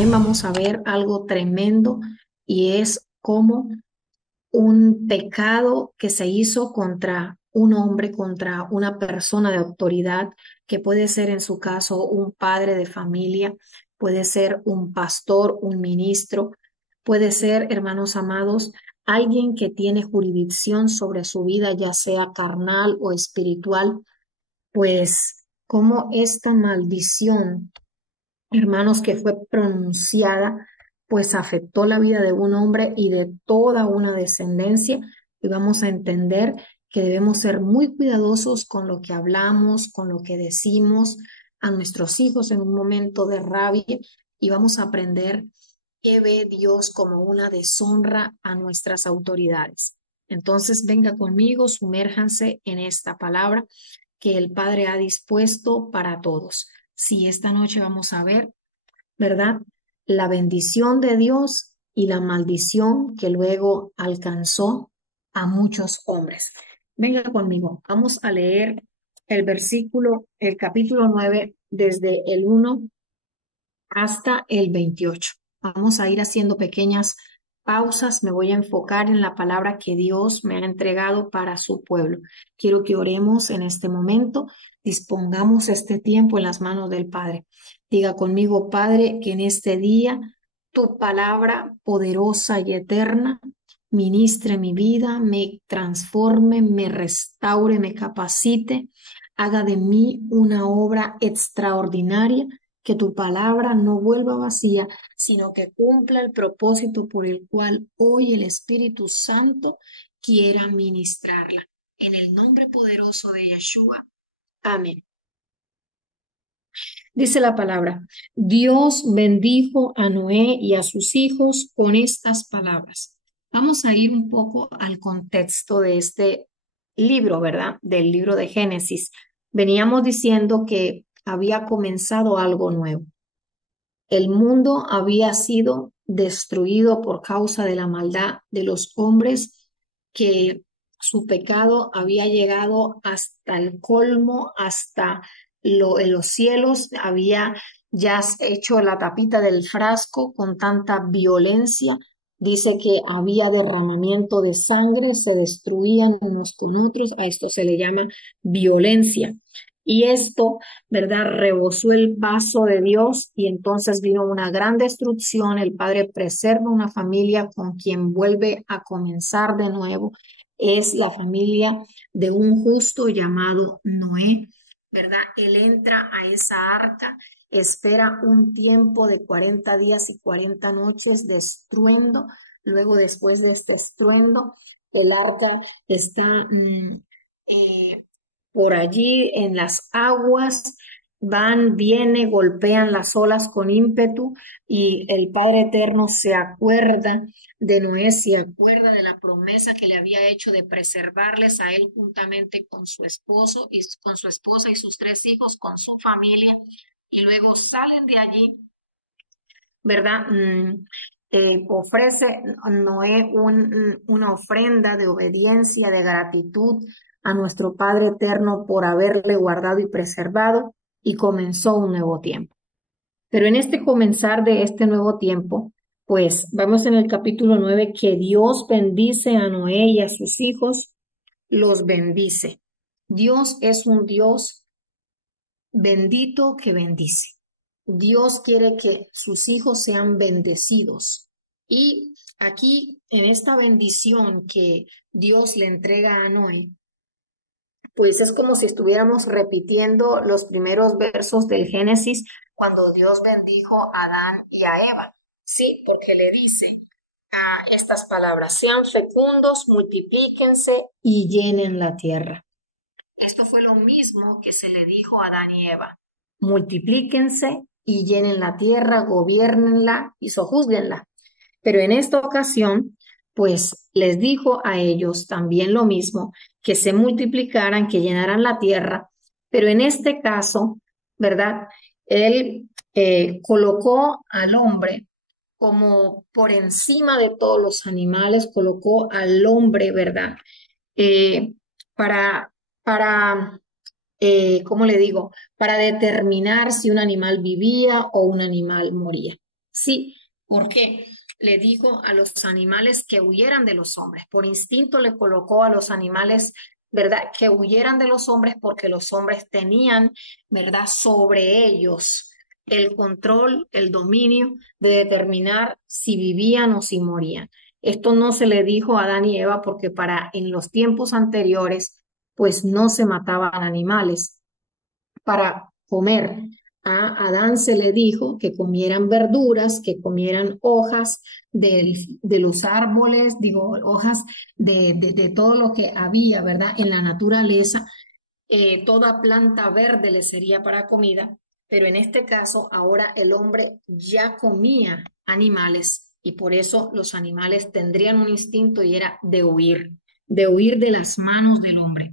también vamos a ver algo tremendo y es cómo un pecado que se hizo contra un hombre, contra una persona de autoridad, que puede ser en su caso un padre de familia, puede ser un pastor, un ministro, puede ser, hermanos amados, alguien que tiene jurisdicción sobre su vida, ya sea carnal o espiritual, pues como esta maldición, hermanos, que fue pronunciada, pues afectó la vida de un hombre y de toda una descendencia. Y vamos a entender que debemos ser muy cuidadosos con lo que hablamos, con lo que decimos a nuestros hijos en un momento de rabia, y vamos a aprender qué ve Dios como una deshonra a nuestras autoridades. Entonces, venga conmigo, sumérjanse en esta palabra que el Padre ha dispuesto para todos. Sí, esta noche vamos a ver, ¿verdad? La bendición de Dios y la maldición que luego alcanzó a muchos hombres. Venga conmigo, vamos a leer el capítulo 9, desde el 1 hasta el 28. Vamos a ir haciendo pequeñas pausas. Me voy a enfocar en la palabra que Dios me ha entregado para su pueblo. Quiero que oremos en este momento. Dispongamos este tiempo en las manos del Padre. Diga conmigo, Padre, que en este día tu palabra poderosa y eterna ministre mi vida, me transforme, me restaure, me capacite, haga de mí una obra extraordinaria, que tu palabra no vuelva vacía, sino que cumpla el propósito por el cual hoy el Espíritu Santo quiera ministrarla. En el nombre poderoso de Yeshua. Amén. Dice la palabra: Dios bendijo a Noé y a sus hijos con estas palabras. Vamos a ir un poco al contexto de este libro, ¿verdad? Del libro de Génesis. Veníamos diciendo que había comenzado algo nuevo. El mundo había sido destruido por causa de la maldad de los hombres, que su pecado había llegado hasta el colmo, hasta en los cielos, había ya hecho la tapita del frasco con tanta violencia. Dice que había derramamiento de sangre, se destruían unos con otros, a esto se le llama violencia. Y esto, ¿verdad? Rebosó el vaso de Dios y entonces vino una gran destrucción. El Padre preserva una familia con quien vuelve a comenzar de nuevo. Es la familia de un justo llamado Noé, ¿verdad? Él entra a esa arca, espera un tiempo de 40 días y 40 noches de estruendo. Luego, después de este estruendo, el arca está por allí en las aguas, van, viene, golpean las olas con ímpetu, y el Padre Eterno se acuerda de Noé, se acuerda de la promesa que le había hecho de preservarles a él juntamente con su esposo y con su esposa y sus 3 hijos, con su familia, y luego salen de allí, ¿verdad? Ofrece Noé una ofrenda de obediencia, de gratitud a nuestro Padre Eterno por haberle guardado y preservado, y comenzó un nuevo tiempo. Pero en este comenzar de este nuevo tiempo, pues vamos en el capítulo 9, que Dios bendice a Noé y a sus hijos, los bendice. Dios es un Dios bendito que bendice. Dios quiere que sus hijos sean bendecidos. Y aquí, en esta bendición que Dios le entrega a Noé, pues es como si estuviéramos repitiendo los primeros versos del Génesis, cuando Dios bendijo a Adán y a Eva. Sí, porque le dice estas palabras: sean fecundos, multiplíquense y llenen la tierra. Esto fue lo mismo que se le dijo a Adán y Eva: multiplíquense y llenen la tierra, gobiernenla y sojúzguenla. Pero en esta ocasión, pues les dijo a ellos también lo mismo, que se multiplicaran, que llenaran la tierra. Pero en este caso, ¿verdad? Él colocó al hombre como por encima de todos los animales, colocó al hombre, ¿verdad? Eh, para, ¿cómo le digo? Para determinar si un animal vivía o un animal moría. Sí, porque le dijo a los animales que huyeran de los hombres. Por instinto le colocó a los animales, ¿verdad? Que huyeran de los hombres porque los hombres tenían, ¿verdad? Sobre ellos el control, el dominio de determinar si vivían o si morían. Esto no se le dijo a Adán y Eva porque para en los tiempos anteriores, pues no se mataban animales para comer. A Adán se le dijo que comieran verduras, que comieran hojas de los árboles, digo, hojas de todo lo que había, ¿verdad? En la naturaleza, toda planta verde le sería para comida, pero en este caso ahora el hombre ya comía animales y por eso los animales tendrían un instinto y era de huir de las manos del hombre.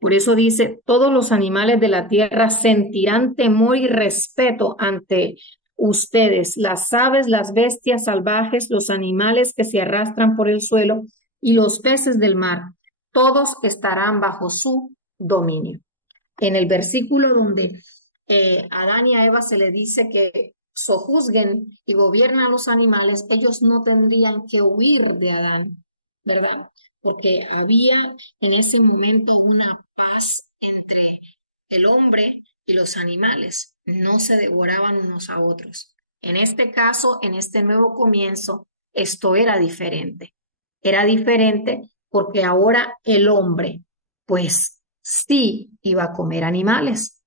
Por eso dice, todos los animales de la tierra sentirán temor y respeto ante ustedes, las aves, las bestias salvajes, los animales que se arrastran por el suelo y los peces del mar. Todos estarán bajo su dominio. En el versículo donde a Adán y a Eva se le dice que sojuzguen y gobiernen a los animales, ellos no tendrían que huir de Adán, ¿verdad? Porque había en ese momento una paz entre el hombre y los animales, no se devoraban unos a otros. En este caso, en este nuevo comienzo, esto era diferente. Era diferente porque ahora el hombre, pues sí, iba a comer animales.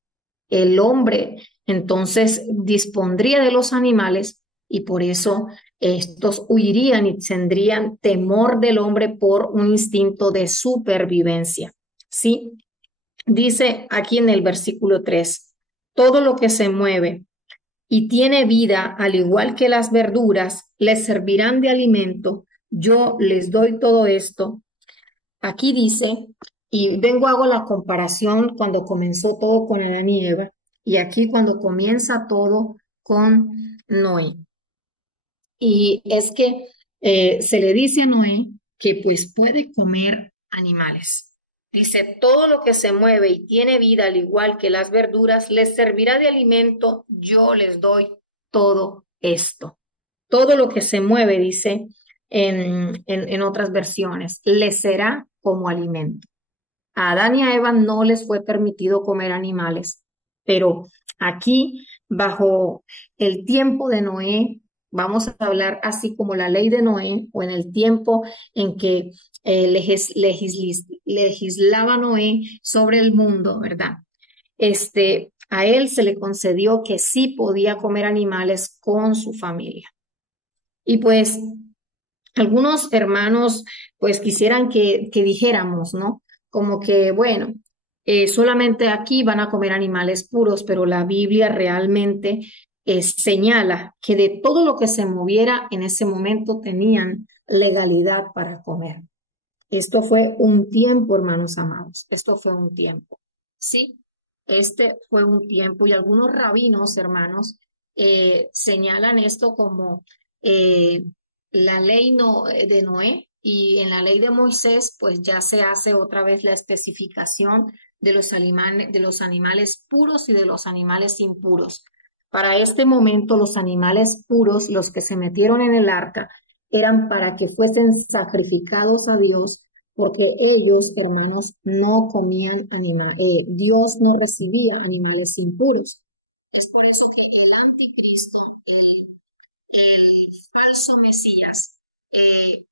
El hombre entonces dispondría de los animales y por eso estos huirían y tendrían temor del hombre por un instinto de supervivencia. ¿Sí? Dice aquí en el versículo 3, todo lo que se mueve y tiene vida, al igual que las verduras, les servirán de alimento. Yo les doy todo esto. Aquí dice, y vengo hago la comparación cuando comenzó todo con Adán y Eva, y aquí cuando comienza todo con Noé. Y es que se le dice a Noé que pues puede comer animales. Dice, todo lo que se mueve y tiene vida, al igual que las verduras, les servirá de alimento, yo les doy todo esto. Todo lo que se mueve, dice en otras versiones, les será como alimento. A Adán y a Eva no les fue permitido comer animales, pero aquí, bajo el tiempo de Noé, vamos a hablar así como la ley de Noé, o en el tiempo en que legislaba Noé sobre el mundo, ¿verdad? A él se le concedió que sí podía comer animales con su familia. Y pues algunos hermanos pues quisieran que dijéramos, ¿no? Como que, bueno, solamente aquí van a comer animales puros, pero la Biblia realmente señala que de todo lo que se moviera en ese momento tenían legalidad para comer. Esto fue un tiempo, hermanos amados, esto fue un tiempo, ¿sí? Este fue un tiempo y algunos rabinos, hermanos, señalan esto como eh, la ley de Noé y en la ley de Moisés, pues ya se hace otra vez la especificación de los animales puros y de los animales impuros. Para este momento, los animales puros, los que se metieron en el arca, eran para que fuesen sacrificados a Dios, porque ellos, hermanos, no comían animales, Dios no recibía animales impuros. Es por eso que el anticristo, el falso Mesías,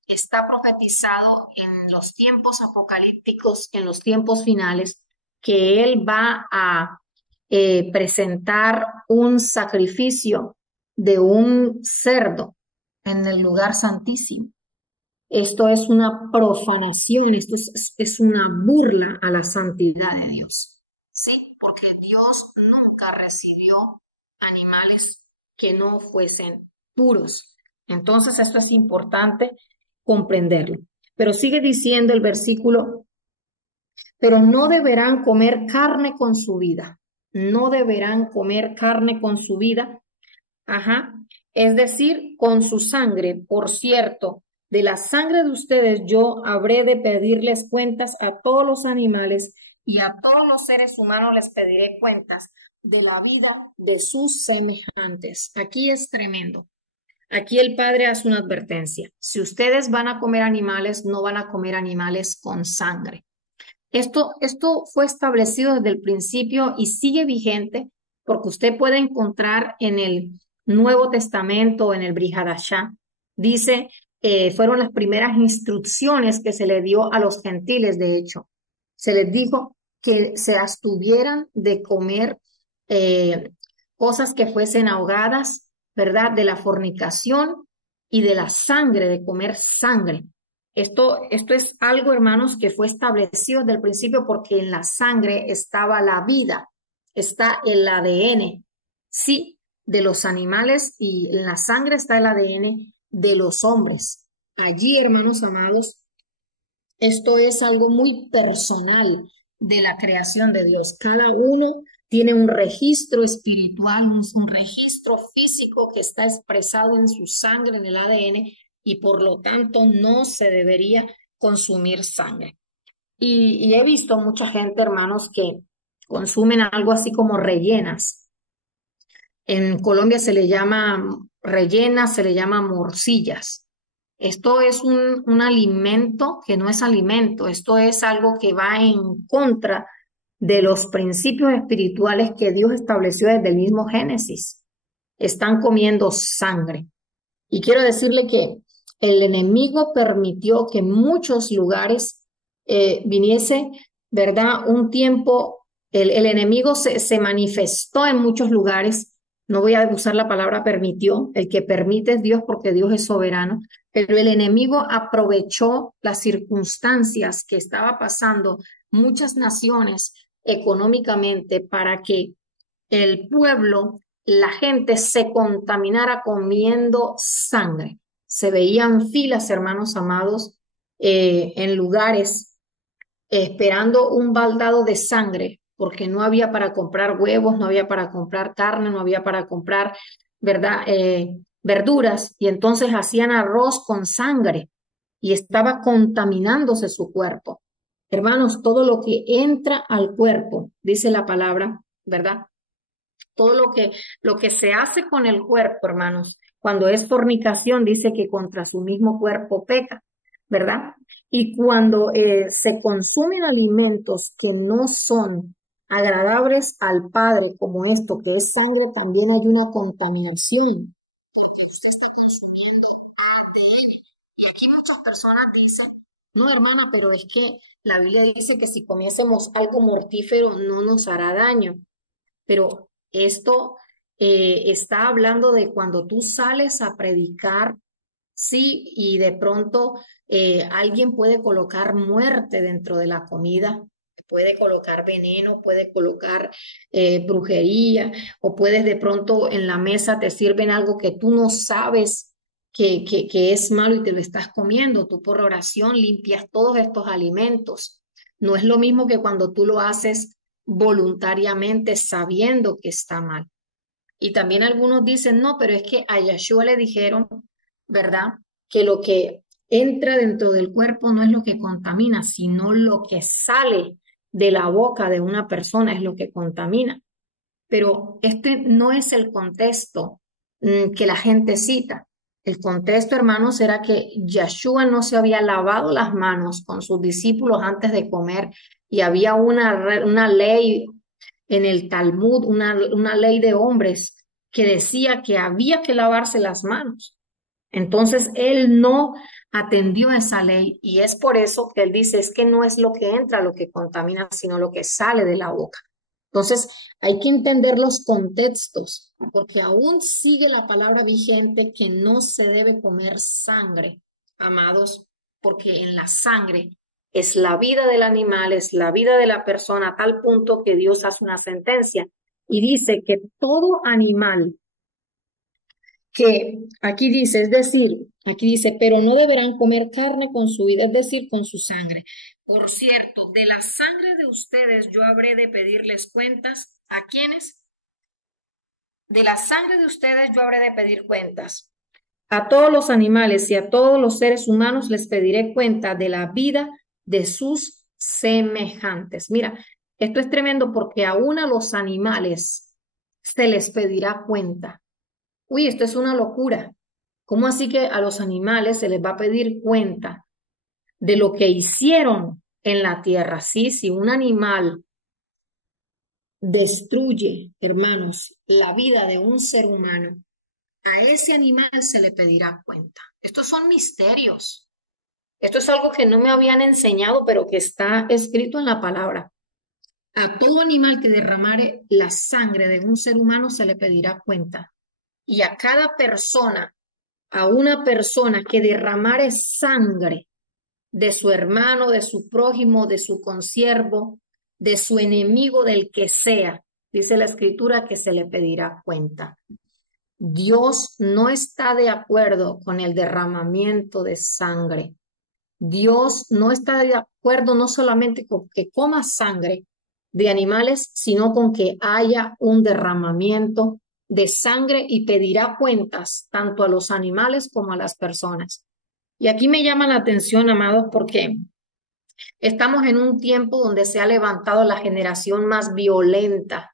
está profetizado en los tiempos apocalípticos, en los tiempos finales, que él va a presentar un sacrificio de un cerdo en el lugar santísimo. Esto es una profanación, es una burla a la santidad de Dios. Sí, porque Dios nunca recibió animales que no fuesen puros. Entonces, esto es importante comprenderlo. Pero sigue diciendo el versículo, pero no deberán comer carne con su vida. No deberán comer carne con su vida. Ajá. Es decir, con su sangre. Por cierto, de la sangre de ustedes yo habré de pedirles cuentas a todos los animales y a todos los seres humanos les pediré cuentas de la vida de sus semejantes. Aquí es tremendo. Aquí el padre hace una advertencia. Si ustedes van a comer animales, no van a comer animales con sangre. Esto fue establecido desde el principio y sigue vigente porque usted puede encontrar en el Nuevo Testamento, en el Brihadashá, dice, fueron las primeras instrucciones que se le dio a los gentiles, de hecho. Se les dijo que se abstuvieran de comer eh, cosas que fuesen ahogadas, ¿verdad? De la fornicación y de la sangre, de comer sangre. Esto es algo, hermanos, que fue establecido desde el principio porque en la sangre estaba la vida, está el ADN, sí, de los animales y en la sangre está el ADN de los hombres. Allí, hermanos amados, esto es algo muy personal de la creación de Dios. Cada uno tiene un registro espiritual, un registro físico que está expresado en su sangre, en el ADN, y por lo tanto no se debería consumir sangre. Y he visto mucha gente, hermanos, que consumen algo así como rellenas. En Colombia se le llama rellenas, se le llama morcillas. Esto es un alimento que no es alimento, esto es algo que va en contra de los principios espirituales que Dios estableció desde el mismo Génesis. Están comiendo sangre. Y quiero decirle que el enemigo permitió que en muchos lugares viniese, ¿verdad? Un tiempo, el enemigo se manifestó en muchos lugares. No voy a usar la palabra permitió, el que permite es Dios porque Dios es soberano, pero el enemigo aprovechó las circunstancias que estaba pasando muchas naciones económicamente para que el pueblo, la gente se contaminara comiendo sangre. Se veían filas, hermanos amados, en lugares esperando un baldado de sangre, porque no había para comprar huevos, no había para comprar carne, no había para comprar, ¿verdad? Verduras, y entonces hacían arroz con sangre y estaba contaminándose su cuerpo. Hermanos, todo lo que entra al cuerpo, dice la palabra, ¿verdad? Todo lo que se hace con el cuerpo, hermanos, cuando es fornicación, dice que contra su mismo cuerpo peca, ¿verdad? Y cuando se consumen alimentos que no son agradables al Padre, como esto, que es sangre, también hay una contaminación. Y aquí muchas personas dicen, no, hermana, pero es que la Biblia dice que si comiésemos algo mortífero no nos hará daño. Pero esto está hablando de cuando tú sales a predicar, sí, y de pronto alguien puede colocar muerte dentro de la comida, puede colocar veneno, puede colocar brujería, o puedes de pronto en la mesa te sirven algo que tú no sabes que es malo y te lo estás comiendo. Tú por oración limpias todos estos alimentos. No es lo mismo que cuando tú lo haces voluntariamente sabiendo que está mal. Y también algunos dicen, no, pero es que a Yeshua le dijeron, ¿verdad? Que lo que entra dentro del cuerpo no es lo que contamina, sino lo que sale de la boca de una persona es lo que contamina. Pero este no es el contexto que la gente cita. El contexto, hermanos, era que Yeshua no se había lavado las manos con sus discípulos antes de comer y había una ley en el Talmud, una ley de hombres que decía que había que lavarse las manos. Entonces él no atendió esa ley y es por eso que él dice, es que no es lo que entra lo que contamina, sino lo que sale de la boca. Entonces hay que entender los contextos, porque aún sigue la palabra vigente que no se debe comer sangre, amados, porque en la sangre es la vida del animal, es la vida de la persona, a tal punto que Dios hace una sentencia y dice que todo animal que aquí dice, es decir, aquí dice, pero no deberán comer carne con su vida, es decir, con su sangre. Por cierto, de la sangre de ustedes yo habré de pedirles cuentas. ¿A quiénes? De la sangre de ustedes yo habré de pedir cuentas. A todos los animales y a todos los seres humanos les pediré cuenta de la vida de sus semejantes. Mira, esto es tremendo porque aún a los animales se les pedirá cuenta. Uy, esto es una locura. ¿Cómo así que a los animales se les va a pedir cuenta de lo que hicieron en la tierra? Sí, si un animal destruye, hermanos, la vida de un ser humano, a ese animal se le pedirá cuenta. Estos son misterios. Esto es algo que no me habían enseñado, pero que está escrito en la palabra. A todo animal que derramare la sangre de un ser humano se le pedirá cuenta. Y a cada persona, a una persona que derramare sangre de su hermano, de su prójimo, de su consiervo, de su enemigo, del que sea, dice la escritura que se le pedirá cuenta. Dios no está de acuerdo con el derramamiento de sangre. Dios no está de acuerdo no solamente con que coma sangre de animales, sino con que haya un derramamiento de sangre y pedirá cuentas tanto a los animales como a las personas. Y aquí me llama la atención, amados, porque estamos en un tiempo donde se ha levantado la generación más violenta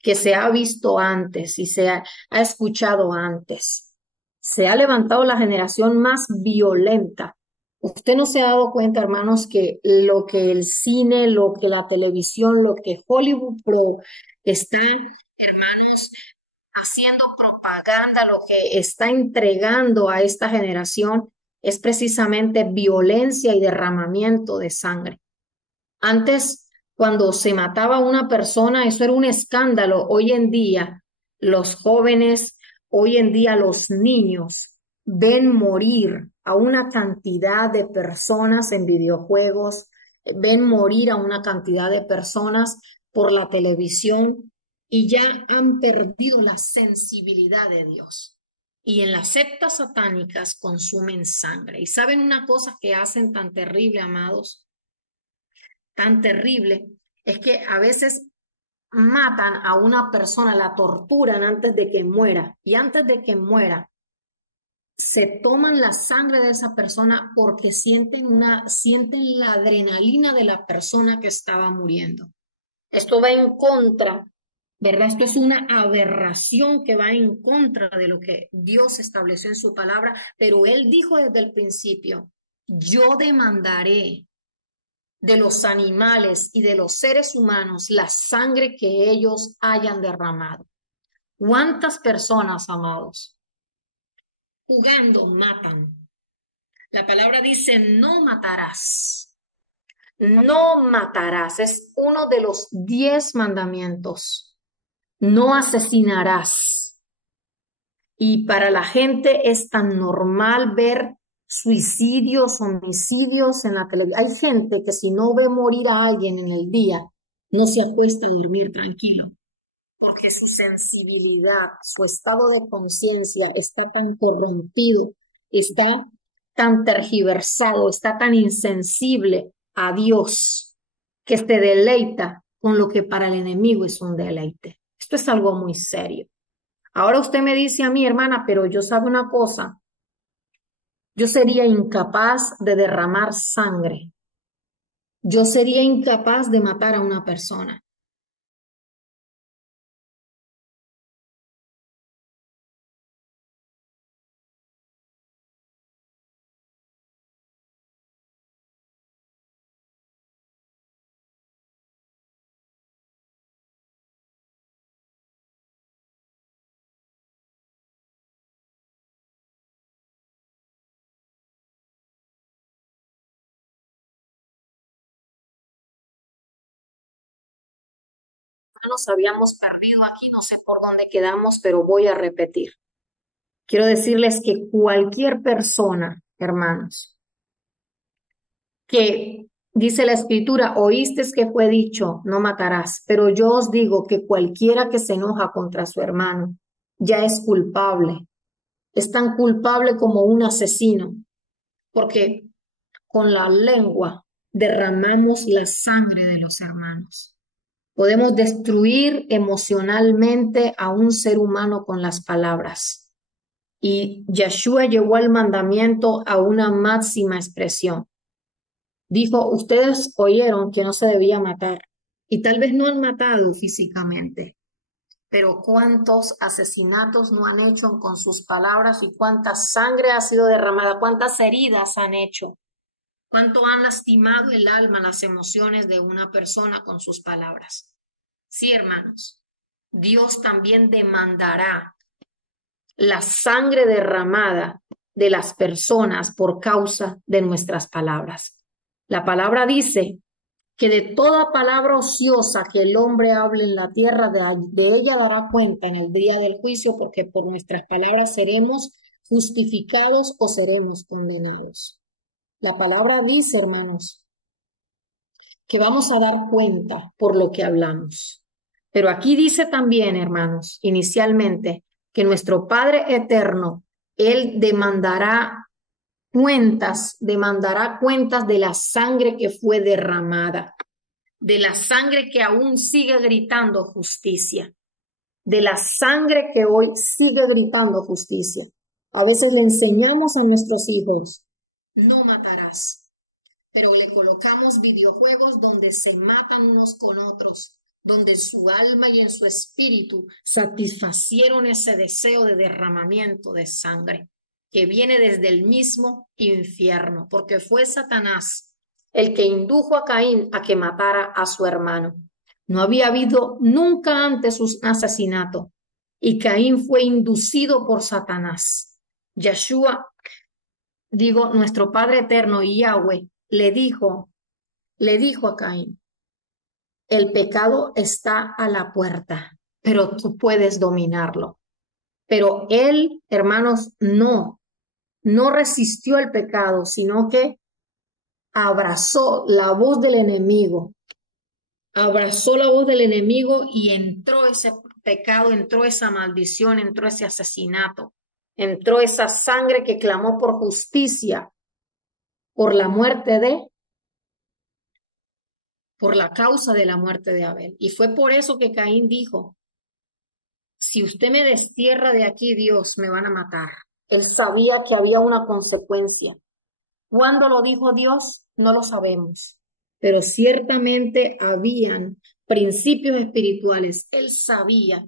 que se ha visto antes y ha escuchado antes. Se ha levantado la generación más violenta. Usted no se ha dado cuenta, hermanos, que lo que el cine, lo que la televisión, lo que Hollywood Pro está, hermanos, haciendo propaganda, lo que está entregando a esta generación es precisamente violencia y derramamiento de sangre. Antes, cuando se mataba a una persona, eso era un escándalo. Hoy en día, los jóvenes, hoy en día los niños ven morir a una cantidad de personas en videojuegos, ven morir a una cantidad de personas por la televisión y ya han perdido la sensibilidad de Dios. Y en las sectas satánicas consumen sangre. ¿Y saben una cosa que hacen tan terrible, amados? Tan terrible, es que a veces matan a una persona, la torturan antes de que muera, y antes de que muera, se toman la sangre de esa persona porque sienten la adrenalina de la persona que estaba muriendo. Esto va en contra, ¿verdad? Esto es una aberración que va en contra de lo que Dios estableció en su palabra, pero Él dijo desde el principio, yo demandaré de los animales y de los seres humanos la sangre que ellos hayan derramado. ¿Cuántas personas, amados, jugando matan? La palabra dice, no matarás. No matarás. Es uno de los 10 mandamientos. No asesinarás. Y para la gente es tan normal ver suicidios, homicidios en la televisión. Hay gente que si no ve morir a alguien en el día, no se acuesta a dormir tranquilo, porque su sensibilidad, su estado de conciencia está tan corrompido, está tan tergiversado, está tan insensible a Dios, que se deleita con lo que para el enemigo es un deleite. Esto es algo muy serio. Ahora usted me dice a mí, hermana, pero yo sabe una cosa, yo sería incapaz de derramar sangre. Yo sería incapaz de matar a una persona. No nos habíamos perdido aquí, no sé por dónde quedamos, pero voy a repetir. Quiero decirles que cualquier persona, hermanos, que dice la escritura, oíste que fue dicho, no matarás, pero yo os digo que cualquiera que se enoja contra su hermano ya es culpable, es tan culpable como un asesino, porque con la lengua derramamos la sangre de los hermanos. Podemos destruir emocionalmente a un ser humano con las palabras. Y Yeshua llevó el mandamiento a una máxima expresión. Dijo, ustedes oyeron que no se debía matar. Y tal vez no han matado físicamente, pero cuántos asesinatos no han hecho con sus palabras y cuánta sangre ha sido derramada, cuántas heridas han hecho, cuánto han lastimado el alma, las emociones de una persona con sus palabras. Sí, hermanos, Dios también demandará la sangre derramada de las personas por causa de nuestras palabras. La palabra dice que de toda palabra ociosa que el hombre hable en la tierra, de ella dará cuenta en el día del juicio, porque por nuestras palabras seremos justificados o seremos condenados. La palabra dice, hermanos, que vamos a dar cuenta por lo que hablamos. Pero aquí dice también, hermanos, inicialmente, que nuestro Padre eterno, Él demandará cuentas de la sangre que fue derramada, de la sangre que aún sigue gritando justicia, de la sangre que hoy sigue gritando justicia. A veces le enseñamos a nuestros hijos, no matarás, pero le colocamos videojuegos donde se matan unos con otros, donde en su alma y en su espíritu satisfacieron ese deseo de derramamiento de sangre que viene desde el mismo infierno, porque fue Satanás el que indujo a Caín a que matara a su hermano. No había habido nunca antes un asesinato y Caín fue inducido por Satanás. Yeshua, nuestro Padre eterno y Yahweh le dijo a Caín, el pecado está a la puerta, pero tú puedes dominarlo. Pero él, hermanos, no resistió el pecado, sino que abrazó la voz del enemigo, y entró ese pecado, entró esa maldición, entró ese asesinato, entró esa sangre que clamó por justicia, por la causa de la muerte de Abel. Y fue por eso que Caín dijo, si usted me destierra de aquí, Dios, me van a matar. Él sabía que había una consecuencia. ¿Cuándo lo dijo Dios? No lo sabemos. Pero ciertamente habían principios espirituales. Él sabía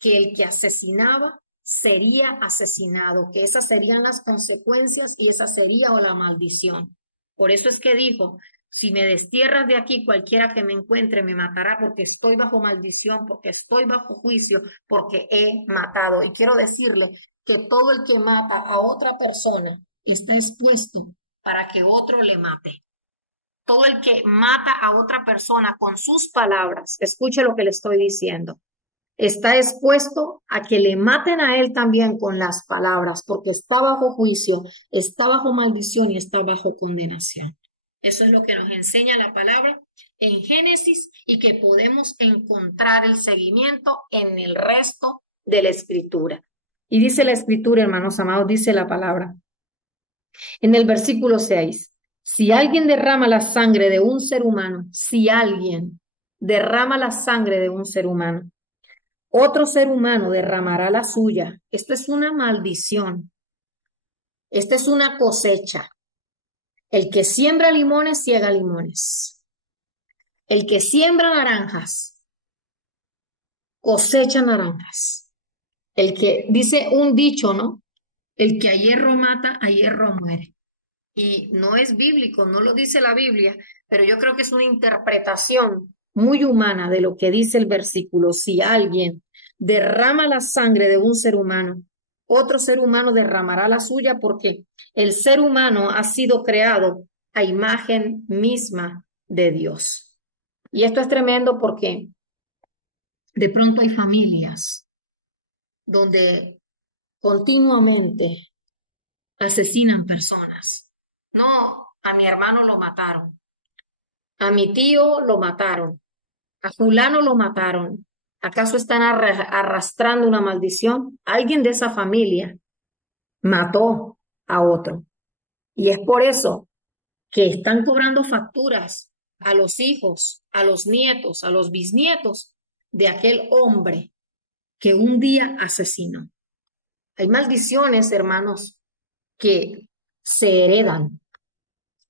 que el que asesinaba sería asesinado, que esas serían las consecuencias y esa sería la maldición. Por eso es que dijo, si me destierras de aquí, cualquiera que me encuentre me matará porque estoy bajo maldición, porque estoy bajo juicio, porque he matado. Y quiero decirle que todo el que mata a otra persona está expuesto para que otro le mate. Todo el que mata a otra persona con sus palabras, escuche lo que le estoy diciendo, está expuesto a que le maten a él también con las palabras, porque está bajo juicio, está bajo maldición y está bajo condenación. Eso es lo que nos enseña la palabra en Génesis y que podemos encontrar el seguimiento en el resto de la Escritura. Y dice la Escritura, hermanos amados, dice la palabra en el versículo 6, si alguien derrama la sangre de un ser humano, otro ser humano derramará la suya. Esta es una maldición. Esta es una cosecha. El que siembra limones, ciega limones. El que siembra naranjas, cosecha naranjas. El que dice un dicho, ¿no? El que a hierro mata, a hierro muere. Y no es bíblico, no lo dice la Biblia, pero yo creo que es una interpretación muy humana de lo que dice el versículo. Si alguien derrama la sangre de un ser humano, otro ser humano derramará la suya, porque el ser humano ha sido creado a imagen misma de Dios. Y esto es tremendo porque de pronto hay familias donde continuamente asesinan personas. No, a mi hermano lo mataron, a mi tío lo mataron, a fulano lo mataron. ¿Acaso están arrastrando una maldición? Alguien de esa familia mató a otro. Y es por eso que están cobrando facturas a los hijos, a los nietos, a los bisnietos de aquel hombre que un día asesinó. Hay maldiciones, hermanos, que se heredan.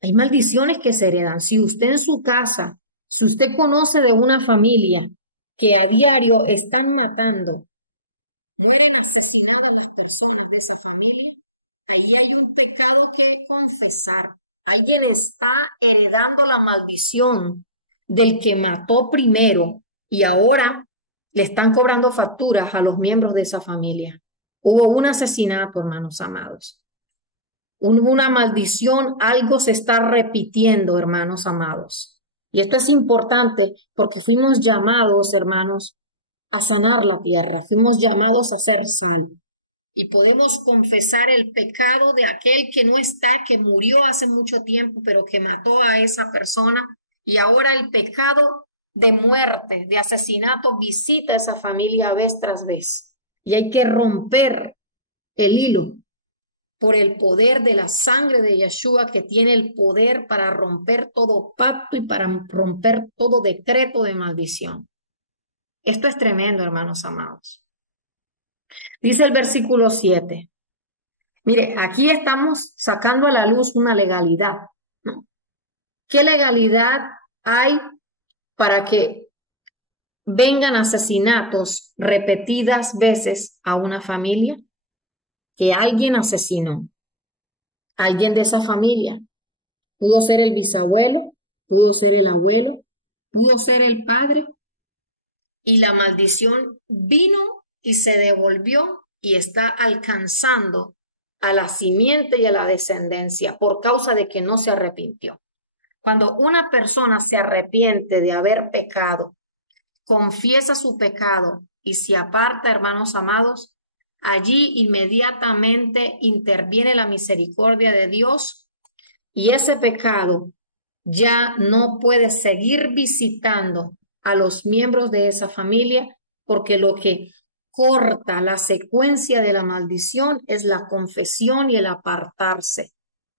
Hay maldiciones que se heredan. Si usted en su casa, si usted conoce de una familia que a diario están matando, mueren asesinadas las personas de esa familia, ahí hay un pecado que confesar. Alguien está heredando la maldición del que mató primero y ahora le están cobrando facturas a los miembros de esa familia. Hubo un asesinato, hermanos amados. Hubo una maldición, algo se está repitiendo, hermanos amados. Y esto es importante porque fuimos llamados, hermanos, a sanar la tierra, fuimos llamados a ser sal. Y podemos confesar el pecado de aquel que no está, que murió hace mucho tiempo, pero que mató a esa persona. Y ahora el pecado de muerte, de asesinato, visita a esa familia vez tras vez. Y hay que romper el hilo por el poder de la sangre de Yeshua, que tiene el poder para romper todo pacto y para romper todo decreto de maldición. Esto es tremendo, hermanos amados. Dice el versículo 7. Mire, aquí estamos sacando a la luz una legalidad, ¿no? ¿Qué legalidad hay para que vengan asesinatos repetidas veces a una familia? Que alguien asesinó a alguien de esa familia. Pudo ser el bisabuelo, pudo ser el abuelo, pudo ser el padre. Y la maldición vino y se devolvió y está alcanzando a la simiente y a la descendencia por causa de que no se arrepintió. Cuando una persona se arrepiente de haber pecado, confiesa su pecado y se aparta, hermanos amados, allí inmediatamente interviene la misericordia de Dios y ese pecado ya no puede seguir visitando a los miembros de esa familia, porque lo que corta la secuencia de la maldición es la confesión y el apartarse.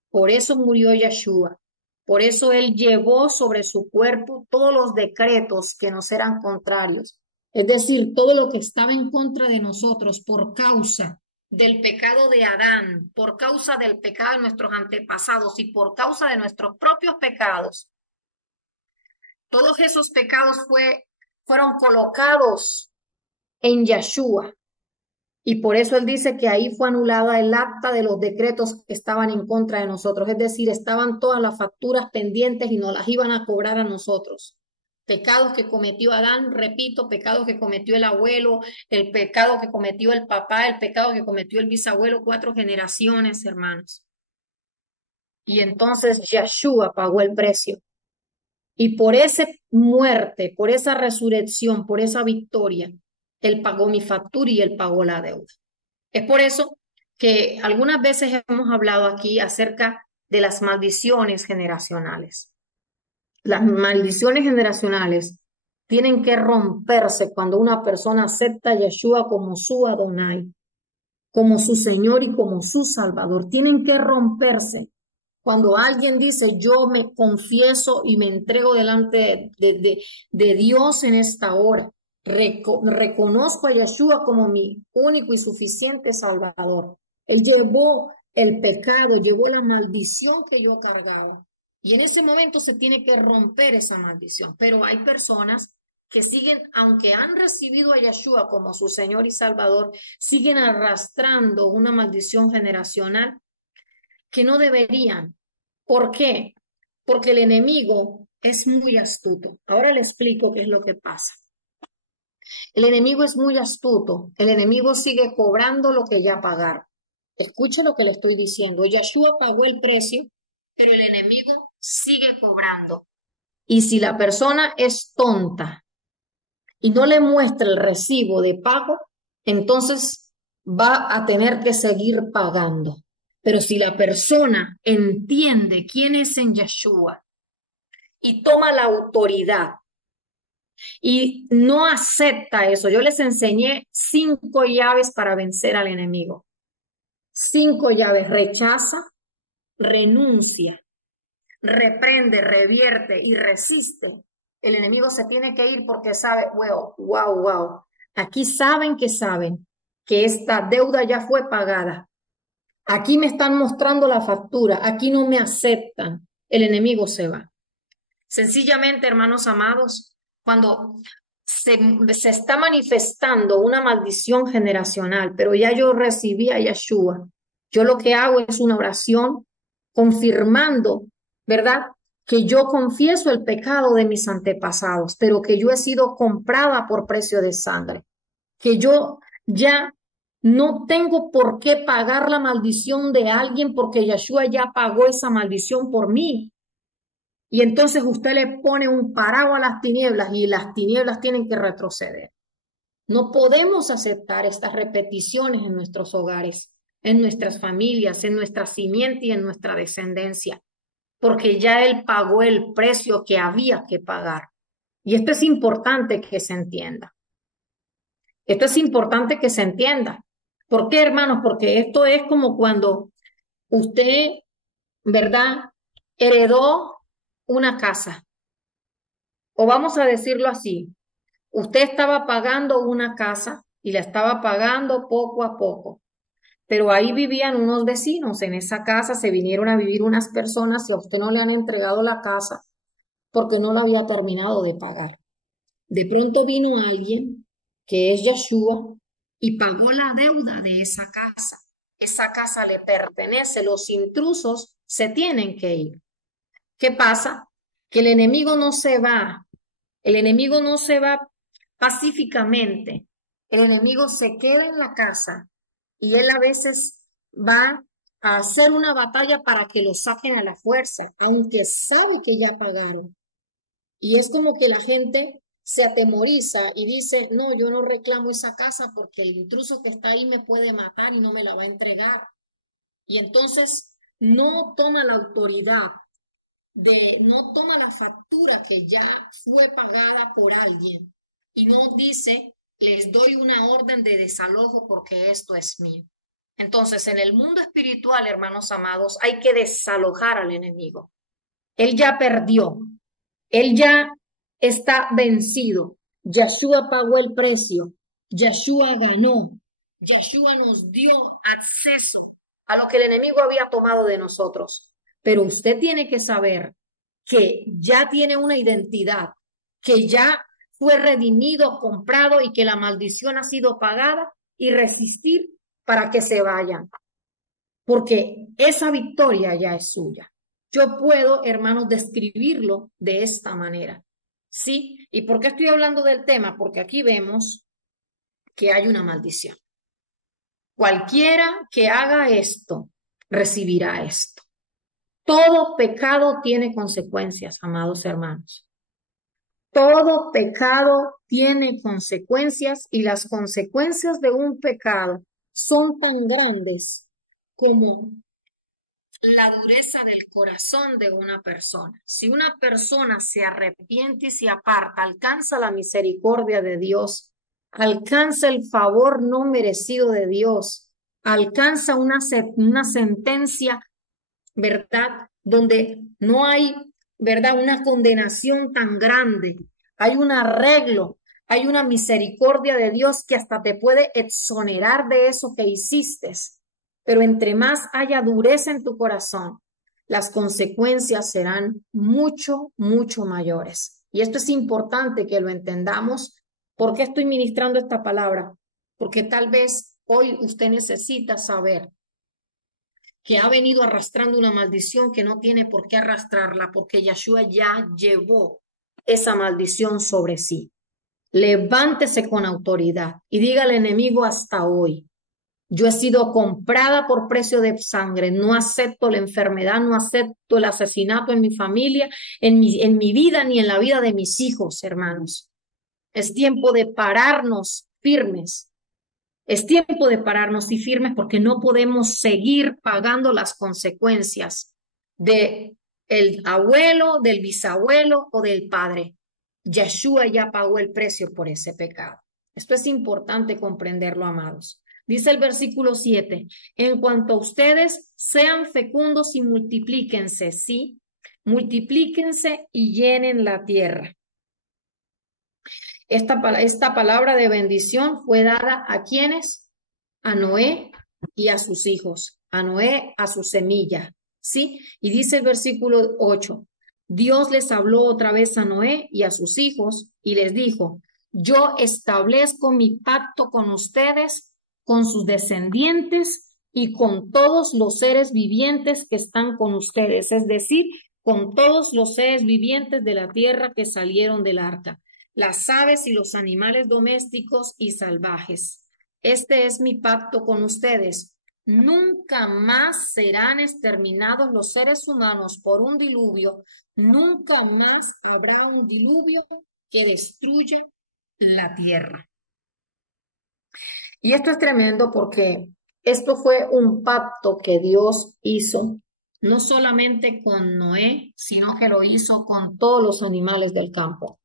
Por eso murió Yeshua. Por eso él llevó sobre su cuerpo todos los decretos que nos eran contrarios. Es decir, todo lo que estaba en contra de nosotros por causa del pecado de Adán, por causa del pecado de nuestros antepasados y por causa de nuestros propios pecados. Todos esos pecados fueron colocados en Yeshua. Y por eso él dice que ahí fue anulada el acta de los decretos que estaban en contra de nosotros. Es decir, estaban todas las facturas pendientes y nos las iban a cobrar a nosotros. Pecados que cometió Adán, repito, pecados que cometió el abuelo, el pecado que cometió el papá, el pecado que cometió el bisabuelo, 4 generaciones, hermanos. Y entonces Yeshua pagó el precio. Y por esa muerte, por esa resurrección, por esa victoria, él pagó mi factura y él pagó la deuda. Es por eso que algunas veces hemos hablado aquí acerca de las maldiciones generacionales. Las maldiciones generacionales tienen que romperse cuando una persona acepta a Yeshua como su Adonai, como su Señor y como su Salvador. Tienen que romperse. Cuando alguien dice, yo me confieso y me entrego delante de Dios en esta hora, reconozco a Yeshua como mi único y suficiente Salvador. Él llevó el pecado, llevó la maldición que yo cargaba. Y en ese momento se tiene que romper esa maldición. Pero hay personas que siguen, aunque han recibido a Yeshua como su Señor y Salvador, siguen arrastrando una maldición generacional que no deberían. ¿Por qué? Porque el enemigo es muy astuto. Ahora le explico qué es lo que pasa. El enemigo es muy astuto. El enemigo sigue cobrando lo que ya pagaron. Escuche lo que le estoy diciendo. Yeshua pagó el precio, pero el enemigo sigue cobrando. Y si la persona es tonta y no le muestra el recibo de pago, entonces va a tener que seguir pagando. Pero si la persona entiende quién es en Yeshua y toma la autoridad y no acepta eso, yo les enseñé 5 llaves para vencer al enemigo. 5 llaves: rechaza, renuncia, reprende, revierte y resiste. El enemigo se tiene que ir porque sabe, wow. Aquí saben que esta deuda ya fue pagada. Aquí me están mostrando la factura, aquí no me aceptan. El enemigo se va. Sencillamente, hermanos amados, cuando se está manifestando una maldición generacional, pero ya yo recibí a Yeshua. Yo lo que hago es una oración confirmando, ¿verdad? Que yo confieso el pecado de mis antepasados, pero que yo he sido comprada por precio de sangre, que yo ya no tengo por qué pagar la maldición de alguien porque Yeshua ya pagó esa maldición por mí. Y entonces usted le pone un paraguas a las tinieblas y las tinieblas tienen que retroceder. No podemos aceptar estas repeticiones en nuestros hogares, en nuestras familias, en nuestra simiente y en nuestra descendencia, porque ya Él pagó el precio que había que pagar. Y esto es importante que se entienda. Esto es importante que se entienda. ¿Por qué, hermanos? Porque esto es como cuando usted, ¿verdad?, heredó una casa. O vamos a decirlo así, usted estaba pagando una casa y la estaba pagando poco a poco, pero ahí vivían unos vecinos, en esa casa se vinieron a vivir unas personas y a usted no le han entregado la casa porque no la había terminado de pagar. De pronto vino alguien que es Yeshua y pagó la deuda de esa casa. Esa casa le pertenece, los intrusos se tienen que ir. ¿Qué pasa? Que el enemigo no se va pacíficamente, el enemigo se queda en la casa y él a veces va a hacer una batalla para que lo saquen a la fuerza, aunque sabe que ya pagaron. Y es como que la gente se atemoriza y dice, no, yo no reclamo esa casa porque el intruso que está ahí me puede matar y no me la va a entregar. Y entonces no toma la autoridad no toma la factura que ya fue pagada por alguien y no dice, les doy una orden de desalojo porque esto es mío. Entonces, en el mundo espiritual, hermanos amados, hay que desalojar al enemigo. Él ya perdió, él ya está vencido. Yeshua pagó el precio, Yeshua ganó, Yeshua nos dio acceso a lo que el enemigo había tomado de nosotros. Pero usted tiene que saber que ya tiene una identidad, que ya fue redimido, comprado y que la maldición ha sido pagada y resistir para que se vayan. Porque esa victoria ya es suya. Yo puedo, hermanos, describirlo de esta manera. ¿Sí? ¿Y por qué estoy hablando del tema? Porque aquí vemos que hay una maldición. Cualquiera que haga esto, recibirá esto. Todo pecado tiene consecuencias, amados hermanos. Todo pecado tiene consecuencias y las consecuencias de un pecado son tan grandes como la dureza del corazón de una persona. Si una persona se arrepiente y se aparta, alcanza la misericordia de Dios, alcanza el favor no merecido de Dios, alcanza una sentencia, ¿verdad? Donde no hay, ¿verdad? Una condenación tan grande. Hay un arreglo, hay una misericordia de Dios que hasta te puede exonerar de eso que hiciste. Pero entre más haya dureza en tu corazón, las consecuencias serán mucho, mucho mayores. Y esto es importante que lo entendamos. ¿Por qué estoy ministrando esta palabra? Porque tal vez hoy usted necesita saber que ha venido arrastrando una maldición que no tiene por qué arrastrarla, porque Yeshua ya llevó esa maldición sobre sí. Levántese con autoridad y diga al enemigo hasta hoy. Yo he sido comprada por precio de sangre, no acepto la enfermedad, no acepto el asesinato en mi familia, en mi vida ni en la vida de mis hijos, hermanos. Es tiempo de pararnos firmes. Es tiempo de pararnos y firmes porque no podemos seguir pagando las consecuencias de el abuelo, del bisabuelo o del padre. Yeshua ya pagó el precio por ese pecado. Esto es importante comprenderlo, amados. Dice el versículo 7, en cuanto a ustedes, sean fecundos y multiplíquense, ¿sí? Multiplíquense y llenen la tierra. Esta palabra de bendición fue dada ¿a quiénes? A Noé y a sus hijos, a Noé, a su semilla, ¿sí? Y dice el versículo 8, Dios les habló otra vez a Noé y a sus hijos y les dijo, Yo establezco mi pacto con ustedes, con sus descendientes y con todos los seres vivientes que están con ustedes, es decir, con todos los seres vivientes de la tierra que salieron del arca, las aves y los animales domésticos y salvajes. Este es mi pacto con ustedes. Nunca más serán exterminados los seres humanos por un diluvio. Nunca más habrá un diluvio que destruya la tierra. Y esto es tremendo porque esto fue un pacto que Dios hizo, no solamente con Noé, sino que lo hizo con todos los animales del campo.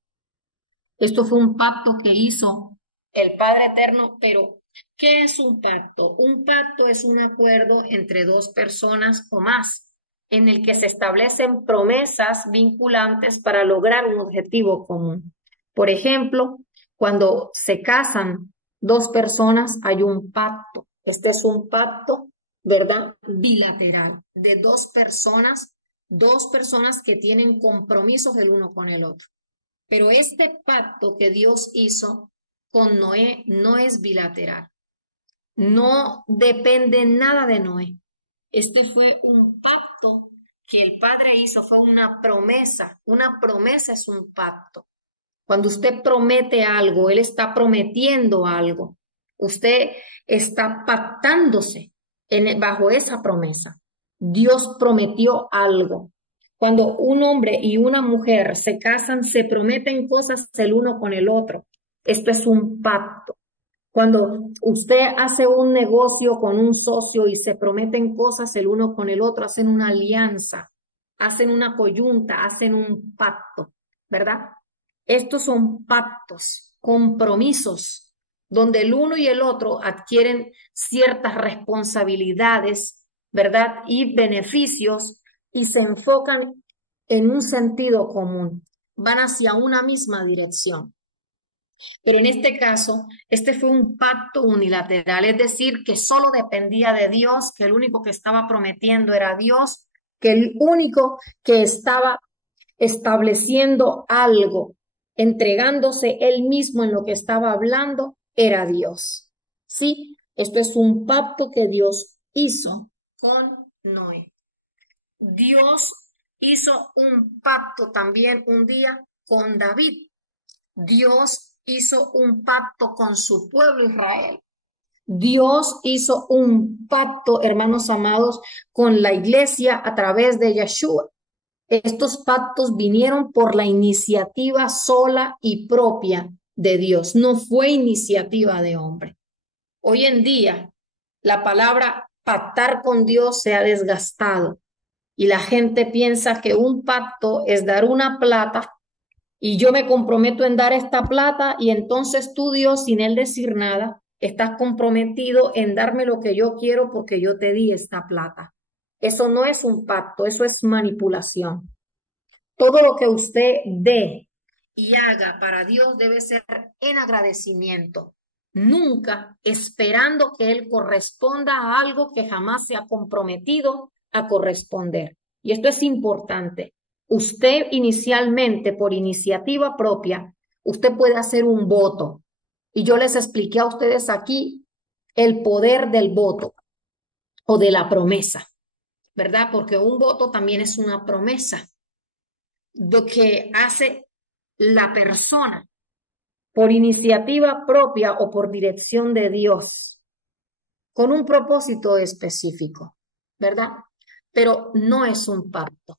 Esto fue un pacto que hizo el Padre Eterno, pero ¿qué es un pacto? Un pacto es un acuerdo entre dos personas o más, en el que se establecen promesas vinculantes para lograr un objetivo común. Por ejemplo, cuando se casan dos personas, hay un pacto. Este es un pacto, ¿verdad? Bilateral, de dos personas que tienen compromisos el uno con el otro. Pero este pacto que Dios hizo con Noé no es bilateral. No depende nada de Noé. Este fue un pacto que el Padre hizo, fue una promesa. Una promesa es un pacto. Cuando usted promete algo, Él está prometiendo algo. Usted está pactándose bajo esa promesa. Dios prometió algo. Cuando un hombre y una mujer se casan, se prometen cosas el uno con el otro. Esto es un pacto. Cuando usted hace un negocio con un socio y se prometen cosas el uno con el otro, hacen una alianza, hacen una coyunta, hacen un pacto, ¿verdad? Estos son pactos, compromisos, donde el uno y el otro adquieren ciertas responsabilidades, ¿verdad? Y beneficios y se enfocan en un sentido común, van hacia una misma dirección. Pero en este caso, este fue un pacto unilateral, es decir, que solo dependía de Dios, que el único que estaba prometiendo era Dios, que el único que estaba estableciendo algo, entregándose él mismo en lo que estaba hablando, era Dios. Sí, esto es un pacto que Dios hizo con Noé. Dios hizo un pacto también un día con David. Dios hizo un pacto con su pueblo Israel. Dios hizo un pacto, hermanos amados, con la iglesia a través de Yeshua. Estos pactos vinieron por la iniciativa sola y propia de Dios, no fue iniciativa de hombre. Hoy en día, la palabra pactar con Dios se ha desgastado y la gente piensa que un pacto es dar una plata y yo me comprometo en dar esta plata y entonces tú, Dios, sin él decir nada, estás comprometido en darme lo que yo quiero porque yo te di esta plata. Eso no es un pacto, eso es manipulación. Todo lo que usted dé y haga para Dios debe ser en agradecimiento, nunca esperando que Él corresponda a algo que jamás se ha comprometido a corresponder. Y esto es importante. Usted inicialmente, por iniciativa propia, usted puede hacer un voto. Y yo les expliqué a ustedes aquí el poder del voto o de la promesa, ¿verdad? Porque un voto también es una promesa lo que hace la persona por iniciativa propia o por dirección de Dios, con un propósito específico, ¿verdad? Pero no es un pacto.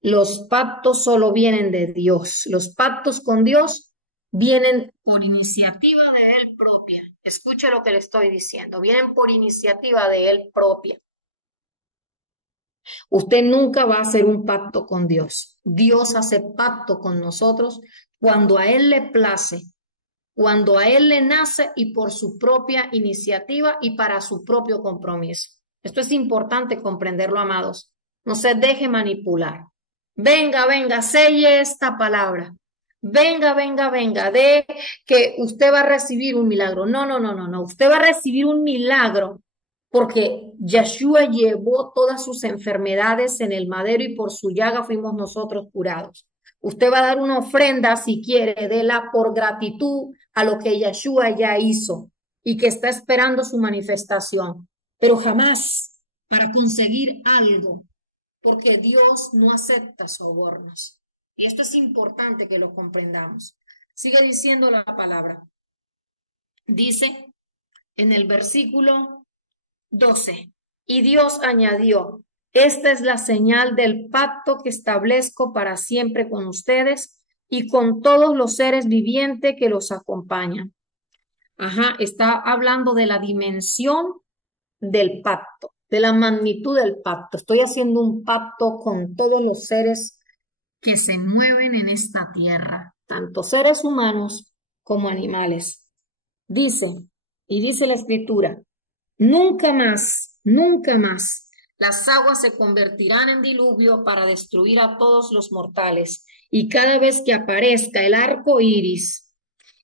Los pactos solo vienen de Dios. Los pactos con Dios vienen por iniciativa de Él propia. Escuche lo que le estoy diciendo. Vienen por iniciativa de Él propia. Usted nunca va a hacer un pacto con Dios. Dios hace pacto con nosotros cuando a Él le place, cuando a Él le nace y por su propia iniciativa y para su propio compromiso. Esto es importante comprenderlo, amados. No se deje manipular. Venga, venga, selle esta palabra. Venga, venga, venga, de que usted va a recibir un milagro. No, no, no, no, no. Usted va a recibir un milagro porque Yeshua llevó todas sus enfermedades en el madero y por su llaga fuimos nosotros curados. Usted va a dar una ofrenda si quiere, déla por gratitud a lo que Yeshua ya hizo y que está esperando su manifestación, pero jamás para conseguir algo, porque Dios no acepta sobornos. Y esto es importante que lo comprendamos. Sigue diciendo la palabra. Dice en el versículo 12, y Dios añadió, esta es la señal del pacto que establezco para siempre con ustedes y con todos los seres vivientes que los acompañan. Ajá, está hablando de la dimensión del pacto, de la magnitud del pacto. Estoy haciendo un pacto con todos los seres que se mueven en esta tierra, tanto seres humanos como animales. Dice, y dice la escritura, nunca más las aguas se convertirán en diluvio para destruir a todos los mortales. Y cada vez que aparezca el arco iris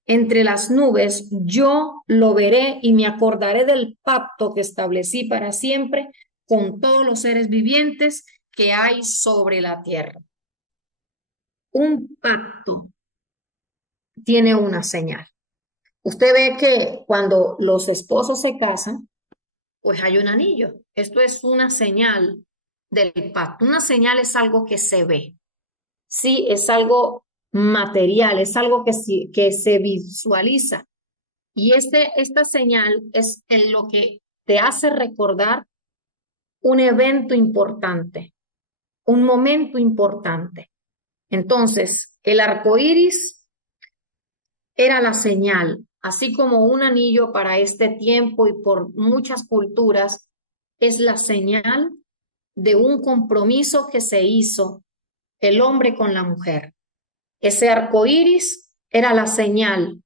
entre las nubes, yo lo veré y me acordaré del pacto que establecí para siempre con todos los seres vivientes que hay sobre la tierra. Un pacto tiene una señal. Usted ve que cuando los esposos se casan, pues hay un anillo. Esto es una señal del pacto. Una señal es algo que se ve. Sí, es algo material, es algo que se visualiza. Y esta señal es en lo que te hace recordar un evento importante, un momento importante. Entonces, el arco iris era la señal, así como un anillo para este tiempo y por muchas culturas, es la señal de un compromiso que se hizo el hombre con la mujer. Ese arco iris era la señal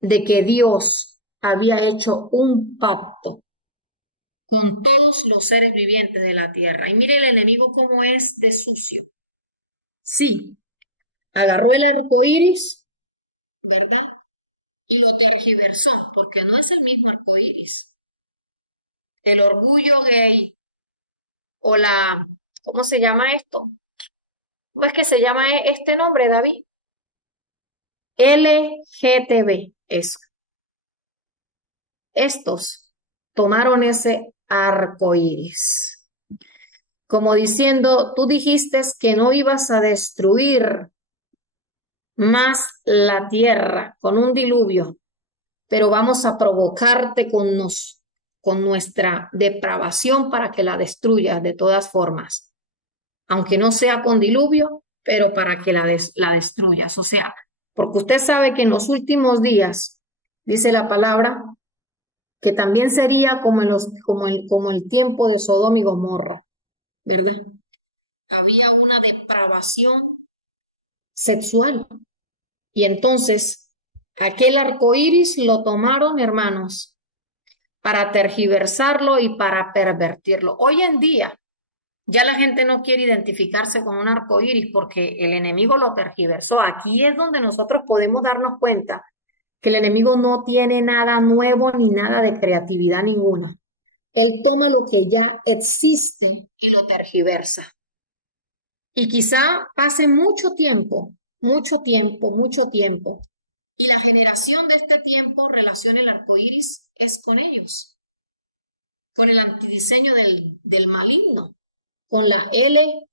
de que Dios había hecho un pacto con todos los seres vivientes de la tierra. Y mire el enemigo cómo es de sucio. Sí, agarró el arco iris, ¿verdad? Y lo tergiversó, porque no es el mismo arco iris. El orgullo gay o ¿cómo se llama esto? ¿Cómo es que se llama este nombre, David? LGTB, eso. Estos tomaron ese arco iris, como diciendo, tú dijiste que no ibas a destruir más la tierra con un diluvio, pero vamos a provocarte con nuestra depravación para que la destruyas de todas formas, aunque no sea con diluvio, pero para que la destruyas. O sea, porque usted sabe que en los últimos días, dice la palabra, que también sería como el tiempo de Sodoma y Gomorra, ¿verdad? Había una depravación sexual. Y entonces, aquel arco iris lo tomaron, hermanos, para tergiversarlo y para pervertirlo. Hoy en día, ya la gente no quiere identificarse con un arco iris porque el enemigo lo tergiversó. Aquí es donde nosotros podemos darnos cuenta que el enemigo no tiene nada nuevo ni nada de creatividad ninguna. Él toma lo que ya existe y lo tergiversa. Y quizá pase mucho tiempo. Y la generación de este tiempo relaciona el arco iris es con ellos, con el antidiseño del maligno, con la LGTB.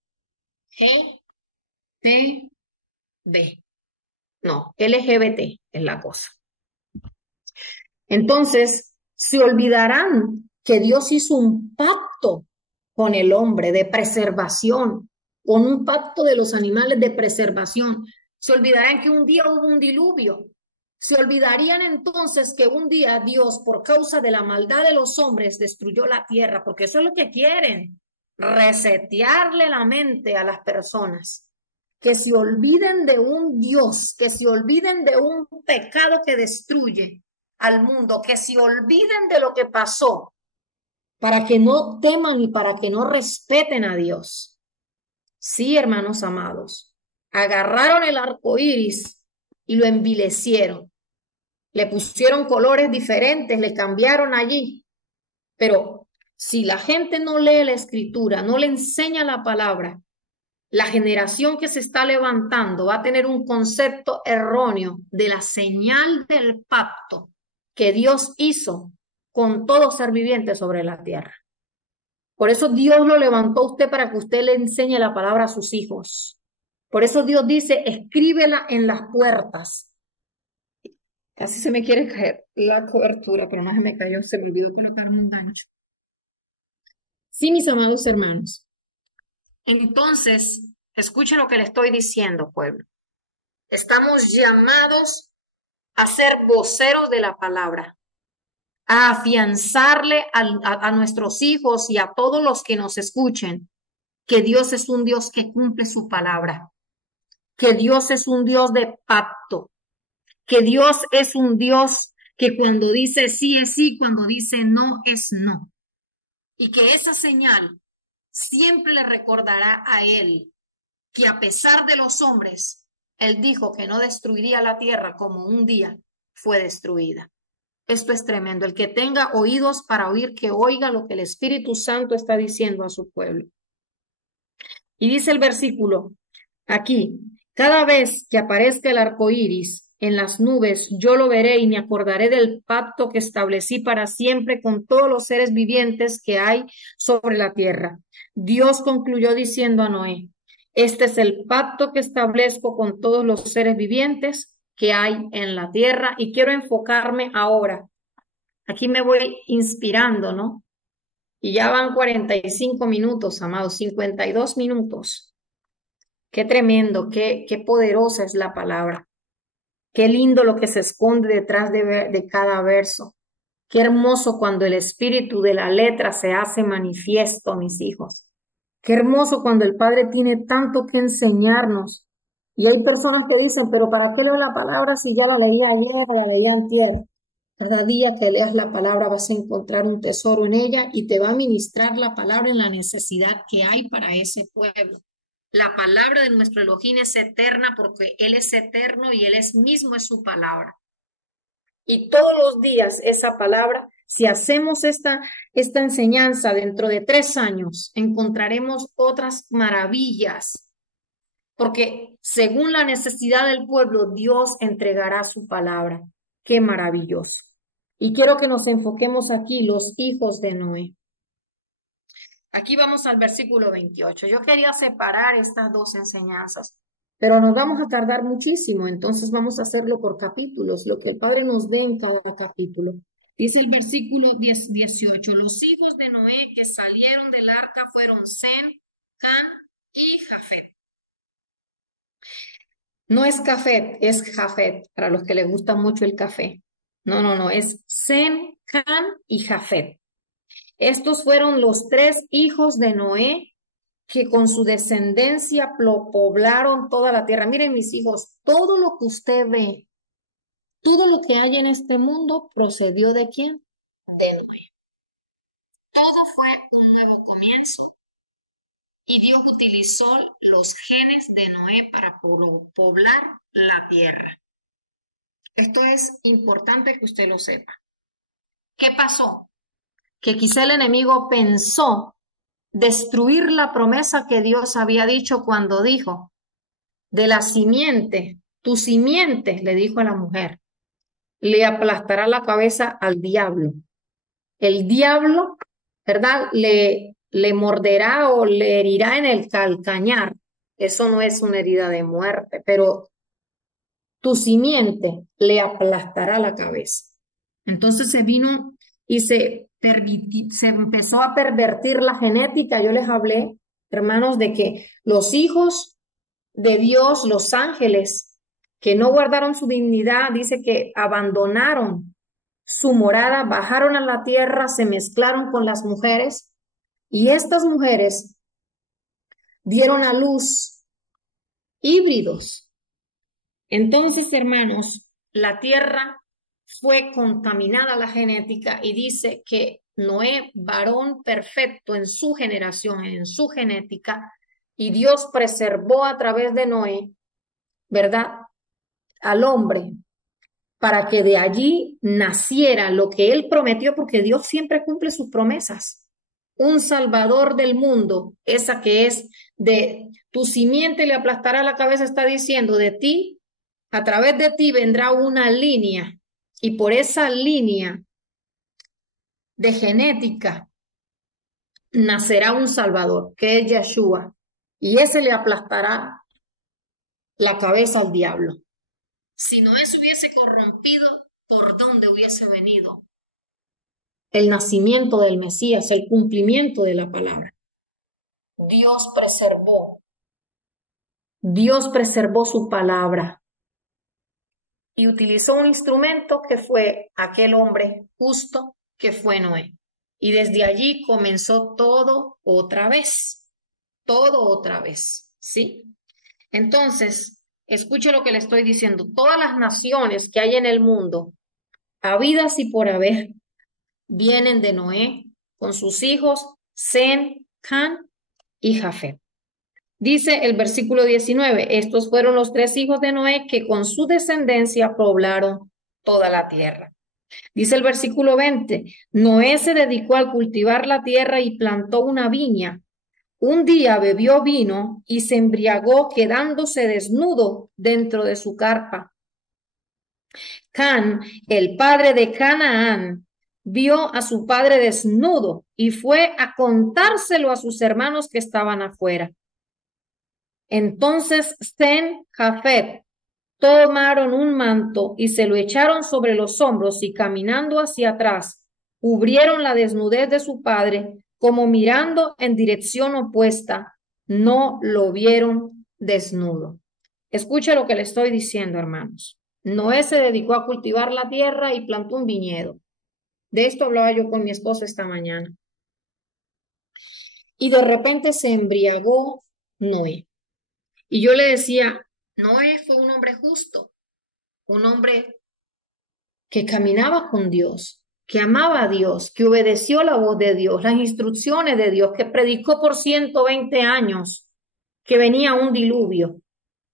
No, LGBT es la cosa. Entonces, se olvidarán que Dios hizo un pacto con el hombre de preservación, con un pacto de los animales de preservación. Se olvidarán que un día hubo un diluvio. Se olvidarían entonces que un día Dios, por causa de la maldad de los hombres, destruyó la tierra, porque eso es lo que quieren, resetearle la mente a las personas. Que se olviden de un Dios, que se olviden de un pecado que destruye al mundo, que se olviden de lo que pasó, para que no teman y para que no respeten a Dios. Sí, hermanos amados, agarraron el arco iris y lo envilecieron. Le pusieron colores diferentes, le cambiaron allí. Pero si la gente no lee la escritura, no le enseña la palabra, La generación que se está levantando va a tener un concepto erróneo de la señal del pacto que Dios hizo con todo ser viviente sobre la tierra. Por eso Dios lo levantó a usted para que usted le enseñe la palabra a sus hijos. Por eso Dios dice, escríbela en las puertas. Casi se me quiere caer la cobertura, pero no se me cayó, se me olvidó colocarme un gancho. Sí, mis amados hermanos. Entonces, escuchen lo que le estoy diciendo, pueblo. Estamos llamados a ser voceros de la palabra, a afianzarle a nuestros hijos y a todos los que nos escuchen que Dios es un Dios que cumple su palabra, que Dios es un Dios de pacto, que Dios es un Dios que cuando dice sí es sí, cuando dice no es no. Y que esa señal siempre le recordará a él que a pesar de los hombres, él dijo que no destruiría la tierra como un día fue destruida. Esto es tremendo. El que tenga oídos para oír, que oiga lo que el Espíritu Santo está diciendo a su pueblo. Y dice el versículo aquí, cada vez que aparezca el arco iris en las nubes, yo lo veré y me acordaré del pacto que establecí para siempre con todos los seres vivientes que hay sobre la tierra. Dios concluyó diciendo a Noé, este es el pacto que establezco con todos los seres vivientes que hay en la tierra. Y quiero enfocarme ahora. Aquí me voy inspirando, ¿no? Y ya van 45 minutos, amados, 52 minutos. Qué tremendo, qué poderosa es la palabra. Qué lindo lo que se esconde detrás de cada verso. Qué hermoso cuando el espíritu de la letra se hace manifiesto, mis hijos. Qué hermoso cuando el Padre tiene tanto que enseñarnos. Y hay personas que dicen, pero ¿para qué leo la palabra si ya la leía ayer o la leía antier? Cada día que leas la palabra vas a encontrar un tesoro en ella y te va a ministrar la palabra en la necesidad que hay para ese pueblo. La palabra de nuestro Elohim es eterna porque Él es eterno y Él es mismo es su palabra. Y todos los días esa palabra, si hacemos esta enseñanza dentro de 3 años, encontraremos otras maravillas. Porque según la necesidad del pueblo, Dios entregará su palabra. Qué maravilloso. Y quiero que nos enfoquemos aquí, los hijos de Noé. Aquí vamos al versículo 28. Yo quería separar estas dos enseñanzas, pero nos vamos a tardar muchísimo, entonces vamos a hacerlo por capítulos, lo que el Padre nos dé en cada capítulo. Dice el versículo 18, los hijos de Noé que salieron del arca fueron Sem, Cam y Jafet. No es Jafet, es Jafet, para los que les gusta mucho el café. No, es Sem, Cam y Jafet. Estos fueron los 3 hijos de Noé que con su descendencia poblaron toda la tierra. Miren, mis hijos, todo lo que usted ve, todo lo que hay en este mundo procedió ¿de quién? De Noé. Todo fue un nuevo comienzo y Dios utilizó los genes de Noé para poblar la tierra. Esto es importante que usted lo sepa. ¿Qué pasó? Que quizá el enemigo pensó destruir la promesa que Dios había dicho cuando dijo, de la simiente, tu simiente, le dijo a la mujer, le aplastará la cabeza al diablo. El diablo, ¿verdad? Le morderá o le herirá en el calcañar. Eso no es una herida de muerte, pero tu simiente le aplastará la cabeza. Entonces se vino y se empezó a pervertir la genética. Yo les hablé, hermanos, de que los hijos de Dios, los ángeles, que no guardaron su dignidad, dice que abandonaron su morada, bajaron a la tierra, se mezclaron con las mujeres y estas mujeres dieron a luz híbridos. Entonces, hermanos, la tierra fue contaminada la genética y dice que Noé, varón perfecto en su generación, en su genética, y Dios preservó a través de Noé, ¿verdad?, al hombre para que de allí naciera lo que él prometió, porque Dios siempre cumple sus promesas. un salvador del mundo, esa que es de tu simiente le aplastará la cabeza, está diciendo de ti, a través de ti vendrá una línea y por esa línea de genética nacerá un salvador, que es Yeshua, y ese le aplastará la cabeza al diablo. Si Noé se hubiese corrompido, ¿por dónde hubiese venido el nacimiento del Mesías, el cumplimiento de la palabra? Dios preservó su palabra y utilizó un instrumento que fue aquel hombre justo que fue Noé. Y desde allí comenzó todo otra vez, ¿sí? Entonces, escuche lo que le estoy diciendo. Todas las naciones que hay en el mundo, habidas y por haber, vienen de Noé con sus hijos Sem, Can y Jafet. Dice el versículo 19, estos fueron los 3 hijos de Noé que con su descendencia poblaron toda la tierra. Dice el versículo 20, Noé se dedicó a cultivar la tierra y plantó una viña. Un día bebió vino y se embriagó quedándose desnudo dentro de su carpa. Can, el padre de Canaán, vio a su padre desnudo y fue a contárselo a sus hermanos que estaban afuera. Entonces Sem, Jafet, tomaron un manto y se lo echaron sobre los hombros y caminando hacia atrás, cubrieron la desnudez de su padre, como mirando en dirección opuesta, no lo vieron desnudo. Escuche lo que le estoy diciendo, hermanos. Noé se dedicó a cultivar la tierra y plantó un viñedo. De esto hablaba yo con mi esposa esta mañana. Y de repente se embriagó Noé. Y yo le decía, Noé fue un hombre justo, un hombre que caminaba con Dios, que amaba a Dios, que obedeció la voz de Dios, las instrucciones de Dios, que predicó por 120 años que venía un diluvio.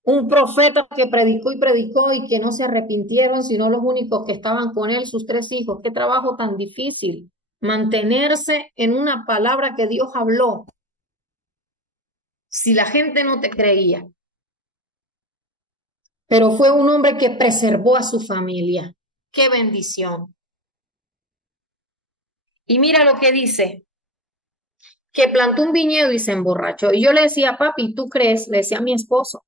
Un profeta que predicó y que no se arrepintieron, sino los únicos que estaban con él, sus 3 hijos. Qué trabajo tan difícil, mantenerse en una palabra que Dios habló, si la gente no te creía. Pero fue un hombre que preservó a su familia. ¡Qué bendición! Y mira lo que dice, que plantó un viñedo y se emborrachó. Y yo le decía, papi, ¿tú crees? Le decía a mi esposo,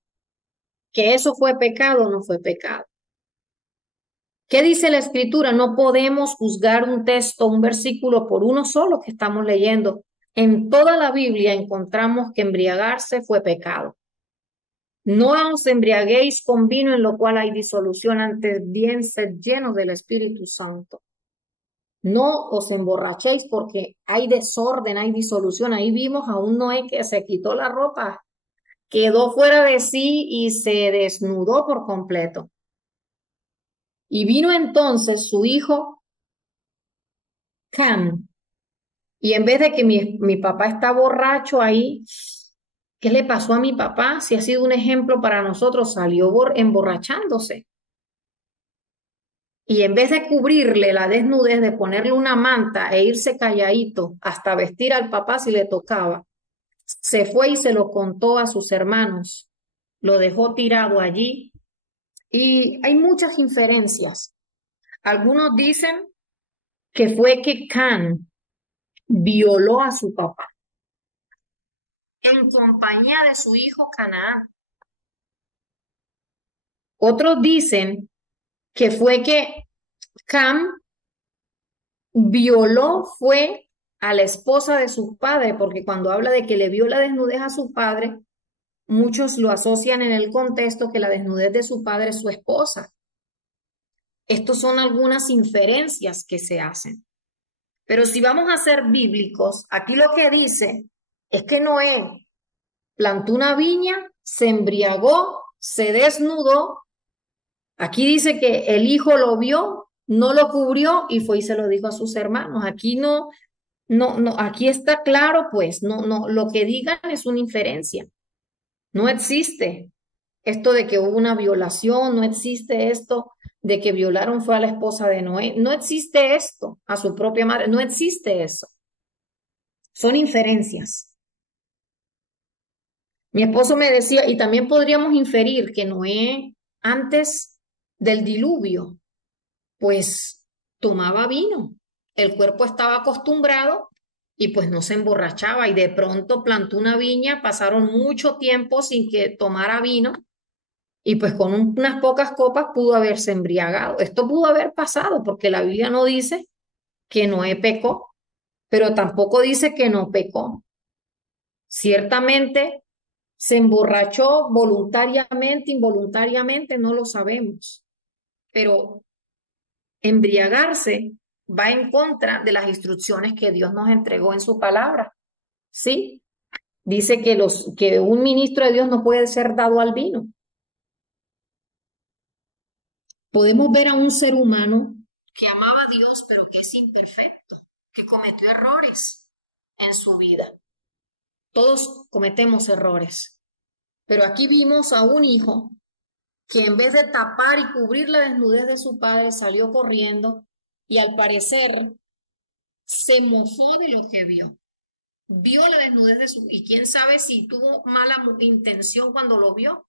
que eso fue pecado o no fue pecado. ¿Qué dice la escritura? No podemos juzgar un texto, un versículo por uno solo que estamos leyendo. En toda la Biblia encontramos que embriagarse fue pecado. No os embriaguéis con vino en lo cual hay disolución, antes bien sed llenos del Espíritu Santo. No os emborrachéis porque hay desorden, hay disolución. Ahí vimos a un Noé que se quitó la ropa, quedó fuera de sí y se desnudó por completo. Y vino entonces su hijo Cam. Y en vez de que mi papá está borracho ahí, ¿qué le pasó a mi papá? Si ha sido un ejemplo para nosotros, salió emborrachándose. Y en vez de cubrirle la desnudez, de ponerle una manta e irse calladito hasta vestir al papá si le tocaba, se fue y se lo contó a sus hermanos. Lo dejó tirado allí. Y hay muchas inferencias. Algunos dicen que fue que Can violó a su papá en compañía de su hijo Canaán. Otros dicen que fue que Cam violó fue a la esposa de su padre, porque cuando habla de que le vio la desnudez a su padre, muchos lo asocian en el contexto que la desnudez de su padre es su esposa. Estos son algunas inferencias que se hacen. Pero si vamos a ser bíblicos, aquí lo que dice es que Noé plantó una viña, se embriagó, se desnudó. Aquí dice que el hijo lo vio, no lo cubrió y fue y se lo dijo a sus hermanos. Aquí no, aquí está claro, pues, no, lo que digan es una inferencia. No existe esto de que hubo una violación, no existe esto de que violaron fue a la esposa de Noé, no existe esto, a su propia madre, no existe eso. Son inferencias. Mi esposo me decía, y también podríamos inferir que Noé, antes del diluvio, pues tomaba vino. El cuerpo estaba acostumbrado y pues no se emborrachaba y de pronto plantó una viña, pasaron mucho tiempo sin que tomara vino y pues con unas pocas copas pudo haberse embriagado. Esto pudo haber pasado porque la Biblia no dice que Noé pecó, pero tampoco dice que no pecó. Ciertamente se emborrachó voluntariamente, involuntariamente, no lo sabemos, pero embriagarse va en contra de las instrucciones que Dios nos entregó en su palabra. ¿Sí? Dice que un ministro de Dios no puede ser dado al vino. Podemos ver a un ser humano que amaba a Dios, pero que es imperfecto, que cometió errores en su vida. Todos cometemos errores, pero aquí vimos a un hijo que en vez de tapar y cubrir la desnudez de su padre, salió corriendo y al parecer se mofó de lo que vio. Vio la desnudez de su, y quién sabe si tuvo mala intención cuando lo vio,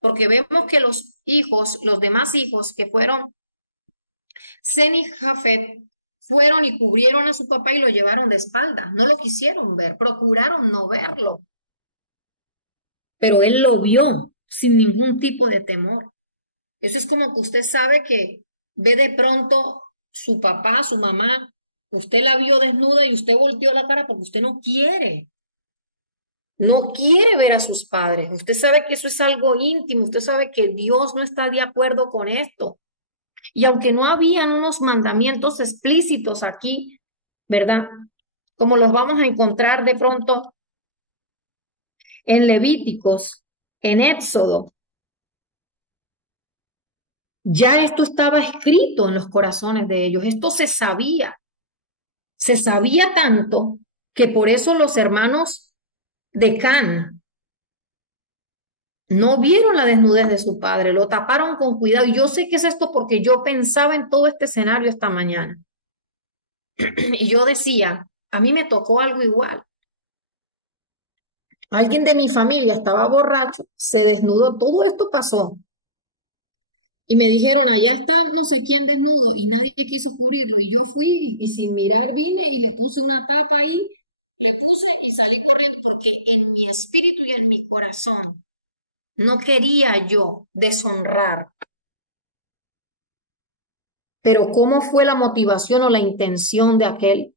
porque vemos que los hijos, los demás hijos que fueron Sem y Jafet, fueron y cubrieron a su papá y lo llevaron de espaldas, no lo quisieron ver, procuraron no verlo, pero él lo vio sin ningún tipo de temor. Eso es como que usted sabe que ve de pronto su papá, su mamá, usted la vio desnuda y usted volteó la cara porque usted no quiere ver a sus padres. Usted sabe que eso es algo íntimo, usted sabe que Dios no está de acuerdo con esto. Y aunque no habían unos mandamientos explícitos aquí, ¿verdad? Como los vamos a encontrar de pronto en Levíticos, en Éxodo, ya esto estaba escrito en los corazones de ellos, esto se sabía tanto que por eso los hermanos de Can no vieron la desnudez de su padre, lo taparon con cuidado. Y yo sé que es esto porque yo pensaba en todo este escenario esta mañana. Y yo decía, a mí me tocó algo igual. Alguien de mi familia estaba borracho, se desnudó, todo esto pasó. Y me dijeron, allá está no sé quién desnudo y nadie quiso cubrirlo. Y yo fui y sin mirar vine y le puse una tapa ahí, le puse y salí corriendo porque en mi espíritu y en mi corazón no quería yo deshonrar. Pero ¿cómo fue la motivación o la intención de aquel?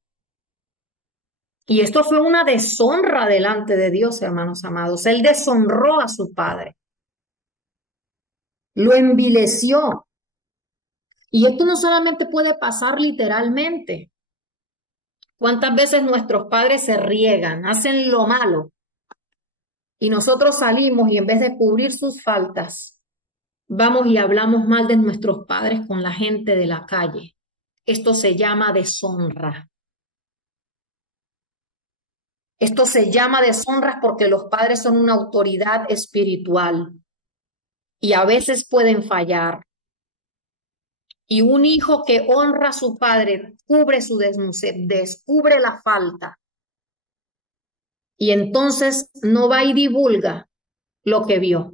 Y esto fue una deshonra delante de Dios, hermanos amados. Él deshonró a su padre, lo envileció. Y esto no solamente puede pasar literalmente. ¿Cuántas veces nuestros padres se riegan, hacen lo malo y nosotros salimos y en vez de cubrir sus faltas, vamos y hablamos mal de nuestros padres con la gente de la calle? Esto se llama deshonra. Esto se llama deshonra porque los padres son una autoridad espiritual y a veces pueden fallar. Y un hijo que honra a su padre cubre su desnudez, descubre la falta. Y entonces no va y divulga lo que vio,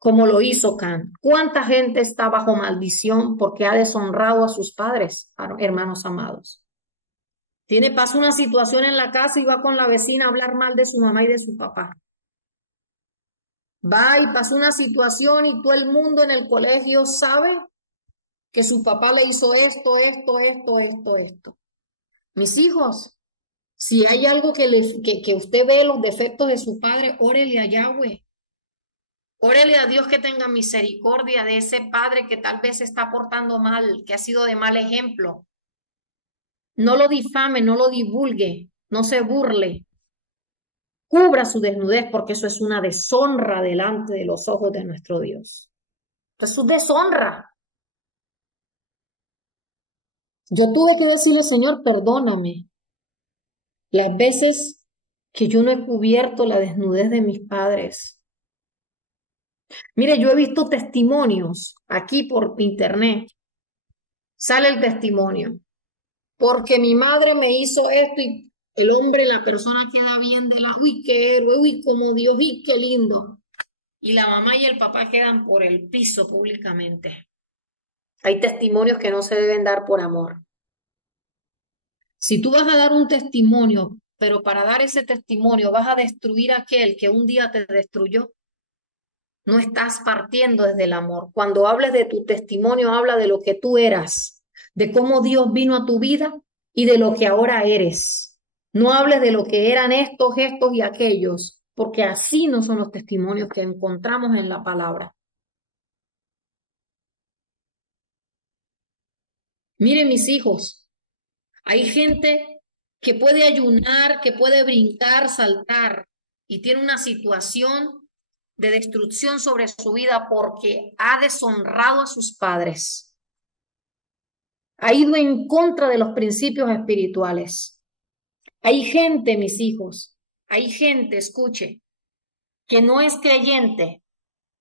como lo hizo Can. ¿Cuánta gente está bajo maldición porque ha deshonrado a sus padres, hermanos amados? Pasa una situación en la casa y va con la vecina a hablar mal de su mamá y de su papá. Va y pasa una situación y todo el mundo en el colegio sabe que su papá le hizo esto. Mis hijos, si hay algo que usted ve los defectos de su padre, órele a Yahweh. Órele a Dios que tenga misericordia de ese padre que tal vez se está portando mal, que ha sido de mal ejemplo. No lo difame, no lo divulgue, no se burle. Cubra su desnudez porque eso es una deshonra delante de los ojos de nuestro Dios. Es su deshonra. Yo tuve que decirle, Señor, perdóname las veces que yo no he cubierto la desnudez de mis padres. Mire, yo he visto testimonios aquí por internet. Sale el testimonio. Porque mi madre me hizo esto y El hombre, la persona queda bien de la, uy, qué héroe, uy, como Dios, y qué lindo. Y la mamá y el papá quedan por el piso públicamente. Hay testimonios que no se deben dar por amor. Si tú vas a dar un testimonio, pero para dar ese testimonio vas a destruir a aquel que un día te destruyó, no estás partiendo desde el amor. Cuando hables de tu testimonio, habla de lo que tú eras, de cómo Dios vino a tu vida y de lo que ahora eres. No hables de lo que eran estos, estos y aquellos, porque así no son los testimonios que encontramos en la palabra. Miren mis hijos, hay gente que puede ayunar, que puede brincar, saltar y tiene una situación de destrucción sobre su vida porque ha deshonrado a sus padres. Ha ido en contra de los principios espirituales. Hay gente, mis hijos, hay gente, escuche, que no es creyente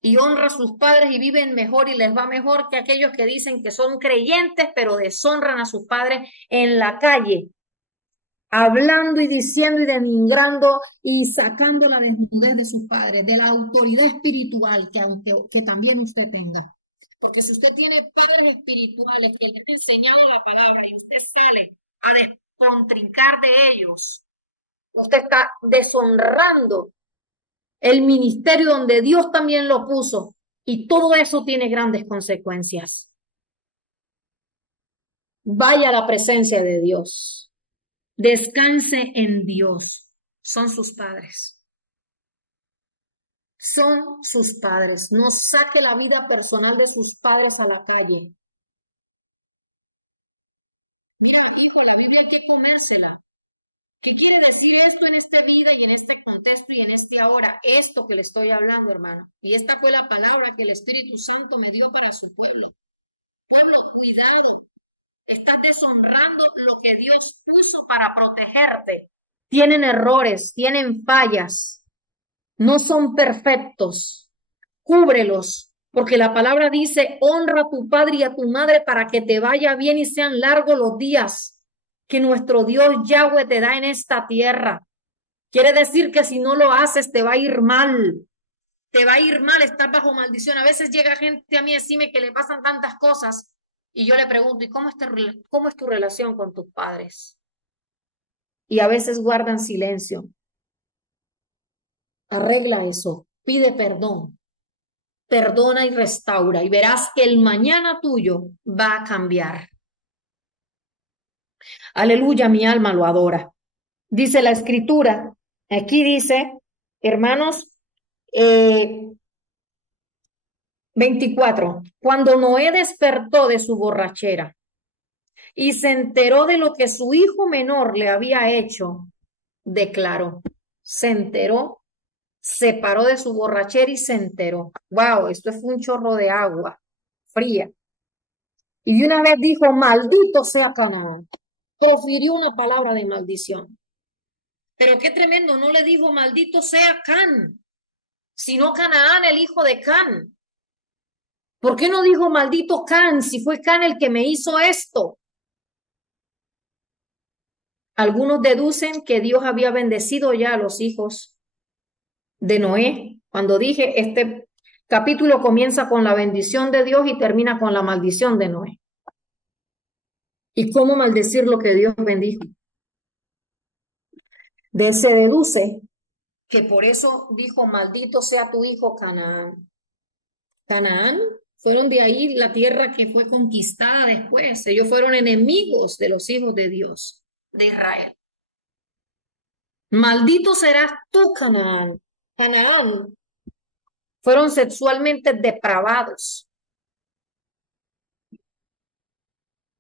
y honra a sus padres y viven mejor y les va mejor que aquellos que dicen que son creyentes pero deshonran a sus padres en la calle, hablando y diciendo y denigrando y sacando la desnudez de sus padres, de la autoridad espiritual que también usted tenga. Porque si usted tiene padres espirituales que le han enseñado la palabra y usted sale a descontrincar de ellos, usted está deshonrando el ministerio donde Dios también lo puso y todo eso tiene grandes consecuencias. Vaya a la presencia de Dios. Descanse en Dios. Son sus padres. Son sus padres. No saque la vida personal de sus padres a la calle. Mira, hijo, la Biblia hay que comérsela. ¿Qué quiere decir esto en esta vida y en este contexto y en este ahora? Esto que le estoy hablando, hermano. Y esta fue la palabra que el Espíritu Santo me dio para su pueblo. Pueblo, cuidado. Estás deshonrando lo que Dios puso para protegerte. Tienen errores, tienen fallas. No son perfectos. Cúbrelos, porque la palabra dice, honra a tu padre y a tu madre para que te vaya bien y sean largos los días que nuestro Dios Yahweh te da en esta tierra. Quiere decir que si no lo haces te va a ir mal. Te va a ir mal, estás bajo maldición. A veces llega gente a mí a decirme que le pasan tantas cosas y yo le pregunto, ¿y cómo es tu relación con tus padres? Y a veces guardan silencio. Arregla eso, pide perdón, perdona y restaura y verás que el mañana tuyo va a cambiar. Aleluya, mi alma lo adora. Dice la escritura, aquí dice, hermanos, 24, cuando Noé despertó de su borrachera y se enteró de lo que su hijo menor le había hecho, declaró, se enteró, se paró de su borrachera y se enteró. Wow, esto fue un chorro de agua fría. Y de una vez dijo, maldito sea Canaán. Profirió una palabra de maldición. Pero qué tremendo, no le dijo maldito sea Can, sino Canaán, el hijo de Can. ¿Por qué no dijo maldito Can si fue Can el que me hizo esto? Algunos deducen que Dios había bendecido ya a los hijos de Noé. Cuando dije, este capítulo comienza con la bendición de Dios y termina con la maldición de Noé. ¿Y cómo maldecir lo que Dios bendijo? Se deduce que por eso dijo, maldito sea tu hijo Canaán. Canaán fueron de ahí la tierra que fue conquistada después. Ellos fueron enemigos de los hijos de Dios, de Israel. Maldito serás tú, Canaán. Canaán fueron sexualmente depravados.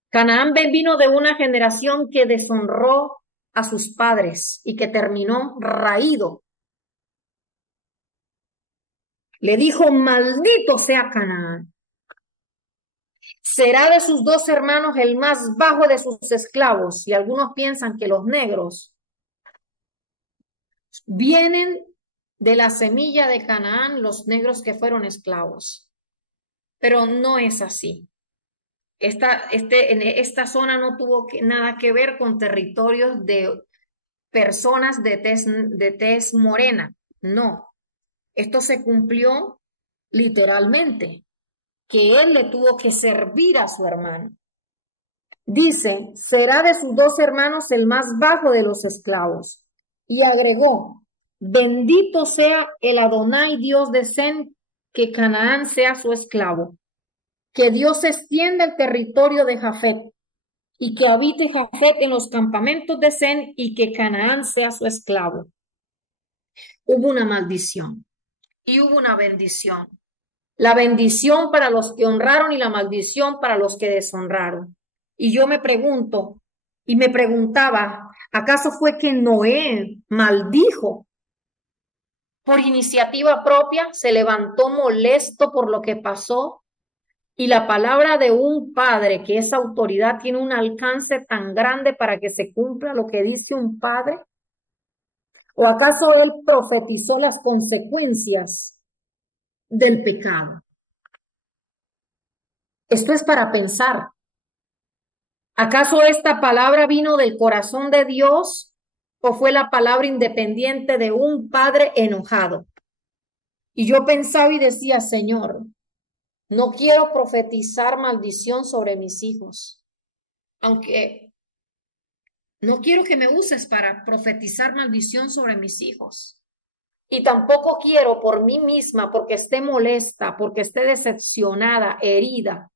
Canaán vino de una generación que deshonró a sus padres y que terminó raído. Le dijo, maldito sea Canaán. Será de sus dos hermanos el más bajo de sus esclavos. Y algunos piensan que los negros vienen de la semilla de Canaán, los negros que fueron esclavos. Pero no es así. En esta zona no tuvo nada que ver con territorios personas de tez morena. No, esto se cumplió literalmente, que él le tuvo que servir a su hermano. Dice, será de sus dos hermanos el más bajo de los esclavos. Y agregó, bendito sea el Adonai Dios de Sen, que Canaán sea su esclavo. Que Dios extienda el territorio de Jafet y que habite Jafet en los campamentos de Sen y que Canaán sea su esclavo. Hubo una maldición y hubo una bendición. La bendición para los que honraron y la maldición para los que deshonraron. Y yo me pregunto, y me preguntaba, ¿acaso fue que Noé maldijo por iniciativa propia? ¿Se levantó molesto por lo que pasó? Y la palabra de un padre, que esa autoridad tiene un alcance tan grande para que se cumpla lo que dice un padre. ¿O acaso él profetizó las consecuencias del pecado? Esto es para pensar. ¿Acaso esta palabra vino del corazón de Dios o fue la palabra independiente de un padre enojado? Y yo pensaba y decía, Señor, no quiero profetizar maldición sobre mis hijos, aunque no quiero que me uses para profetizar maldición sobre mis hijos. Y tampoco quiero por mí misma, porque esté molesta, porque esté decepcionada, herida,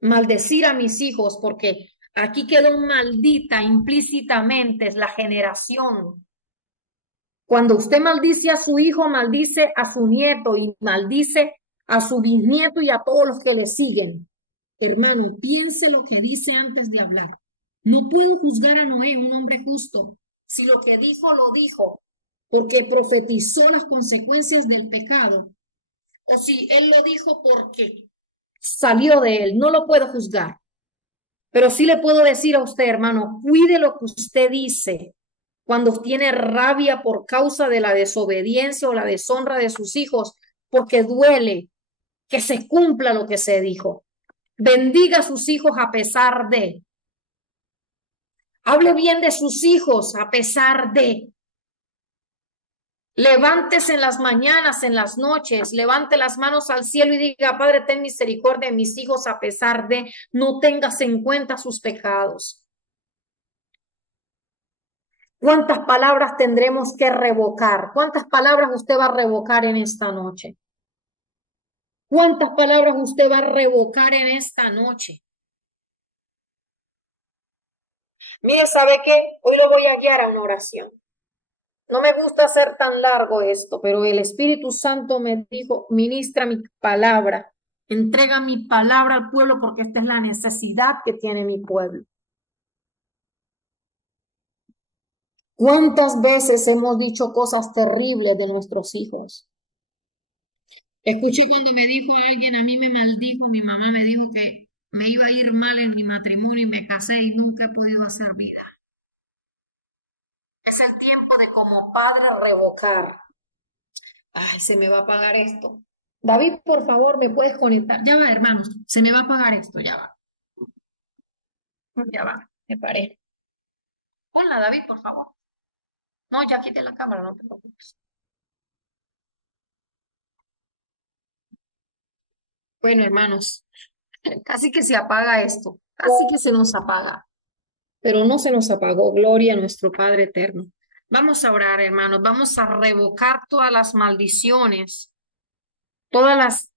maldecir a mis hijos, porque aquí quedó maldita implícitamente es la generación. Cuando usted maldice a su hijo, maldice a su nieto y maldice a su bisnieto y a todos los que le siguen. Hermano, piense lo que dice antes de hablar. No puedo juzgar a Noé, un hombre justo, si lo que dijo lo dijo, porque profetizó las consecuencias del pecado, o si él lo dijo porque salió de él. No lo puedo juzgar, pero sí le puedo decir a usted, hermano, cuide lo que usted dice cuando tiene rabia por causa de la desobediencia o la deshonra de sus hijos, porque duele que se cumpla lo que se dijo. Bendiga a sus hijos a pesar de. Hable bien de sus hijos a pesar de. Levántese en las mañanas, en las noches, levante las manos al cielo y diga, Padre, ten misericordia de mis hijos a pesar de. No tengas en cuenta sus pecados. ¿Cuántas palabras tendremos que revocar? ¿Cuántas palabras usted va a revocar en esta noche? ¿Cuántas palabras usted va a revocar en esta noche? Mire, ¿sabe qué? Hoy lo voy a guiar a una oración. No me gusta hacer tan largo esto, pero el Espíritu Santo me dijo, ministra mi palabra, entrega mi palabra al pueblo porque esta es la necesidad que tiene mi pueblo. ¿Cuántas veces hemos dicho cosas terribles de nuestros hijos? Escuché cuando me dijo alguien, a mí me maldijo, mi mamá me dijo que me iba a ir mal en mi matrimonio y me casé y nunca he podido hacer vida. Es el tiempo de como padre revocar. Ay, se me va a apagar esto. David, por favor, ¿me puedes conectar? Ya va, hermanos, se me va a apagar esto, ya va. Ya va, me paré. Ponla, David, por favor. No, ya quité la cámara, no te preocupes. Bueno, hermanos, casi que se apaga esto, casi que se nos apaga, pero no se nos apagó. Gloria a nuestro Padre eterno. Vamos a orar, hermanos, vamos a revocar todas las maldiciones, todas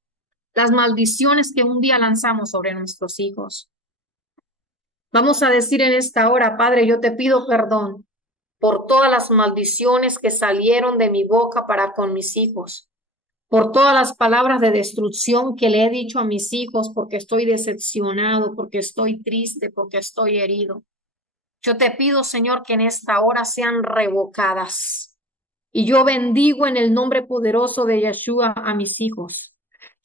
las maldiciones que un día lanzamos sobre nuestros hijos. Vamos a decir en esta hora, Padre, yo te pido perdón por todas las maldiciones que salieron de mi boca para con mis hijos, por todas las palabras de destrucción que le he dicho a mis hijos porque estoy decepcionado, porque estoy triste, porque estoy herido. Yo te pido, Señor, que en esta hora sean revocadas. Y yo bendigo en el nombre poderoso de Yeshua a mis hijos.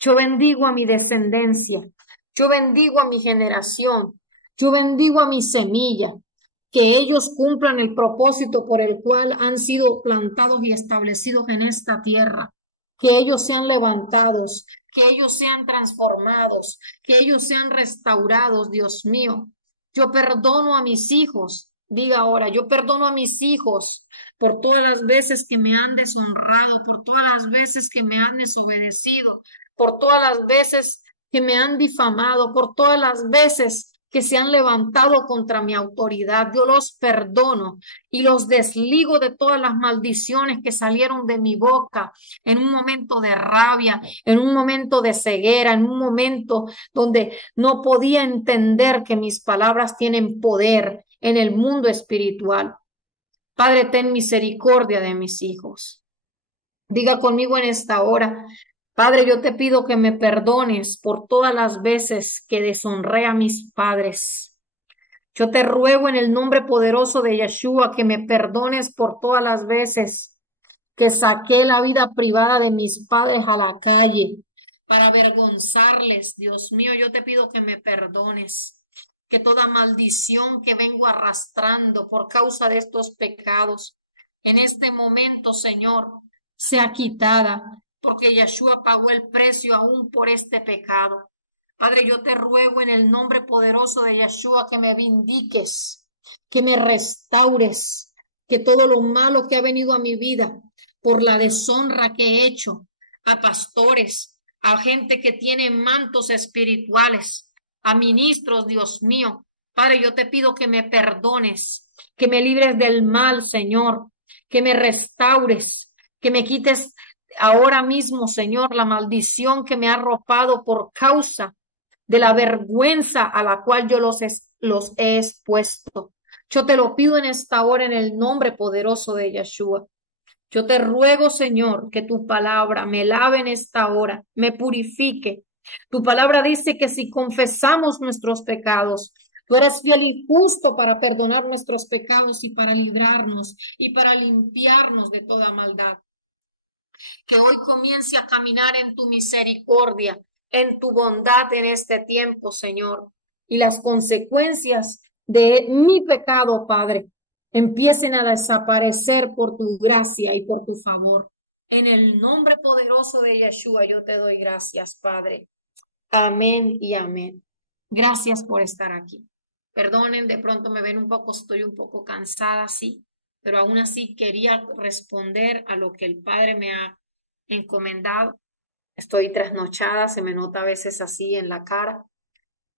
Yo bendigo a mi descendencia. Yo bendigo a mi generación. Yo bendigo a mi semilla. Que ellos cumplan el propósito por el cual han sido plantados y establecidos en esta tierra. Que ellos sean levantados, que ellos sean transformados, que ellos sean restaurados, Dios mío. Yo perdono a mis hijos Diga ahora, yo perdono a mis hijos por todas las veces que me han deshonrado, por todas las veces que me han desobedecido, por todas las veces que me han difamado, por todas las veces que se han levantado contra mi autoridad. Yo los perdono y los desligo de todas las maldiciones que salieron de mi boca en un momento de rabia, en un momento de ceguera, en un momento donde no podía entender que mis palabras tienen poder en el mundo espiritual. Padre, ten misericordia de mis hijos. Diga conmigo en esta hora, Padre, yo te pido que me perdones por todas las veces que deshonré a mis padres. Yo te ruego en el nombre poderoso de Yeshua que me perdones por todas las veces que saqué la vida privada de mis padres a la calle para avergonzarles. Dios mío, yo te pido que me perdones, que toda maldición que vengo arrastrando por causa de estos pecados, en este momento, Señor, sea quitada, porque Yeshua pagó el precio aún por este pecado. Padre, yo te ruego en el nombre poderoso de Yeshua que me vindiques, que me restaures, que todo lo malo que ha venido a mi vida por la deshonra que he hecho a pastores, a gente que tiene mantos espirituales, a ministros, Dios mío. Padre, yo te pido que me perdones, que me libres del mal, Señor, que me restaures, que me quites ahora mismo, Señor, la maldición que me ha arropado por causa de la vergüenza a la cual yo los he expuesto. Yo te lo pido en esta hora en el nombre poderoso de Yeshua. Yo te ruego, Señor, que tu palabra me lave en esta hora, me purifique. Tu palabra dice que si confesamos nuestros pecados, tú eres fiel y justo para perdonar nuestros pecados y para librarnos y para limpiarnos de toda maldad. Que hoy comience a caminar en tu misericordia, en tu bondad en este tiempo, Señor. Y las consecuencias de mi pecado, Padre, empiecen a desaparecer por tu gracia y por tu favor. En el nombre poderoso de Yeshua yo te doy gracias, Padre. Amén y amén. Gracias por estar aquí. Perdonen, de pronto me ven estoy un poco cansada, sí, pero aún así quería responder a lo que el Padre me ha encomendado. Estoy trasnochada, se me nota a veces así en la cara,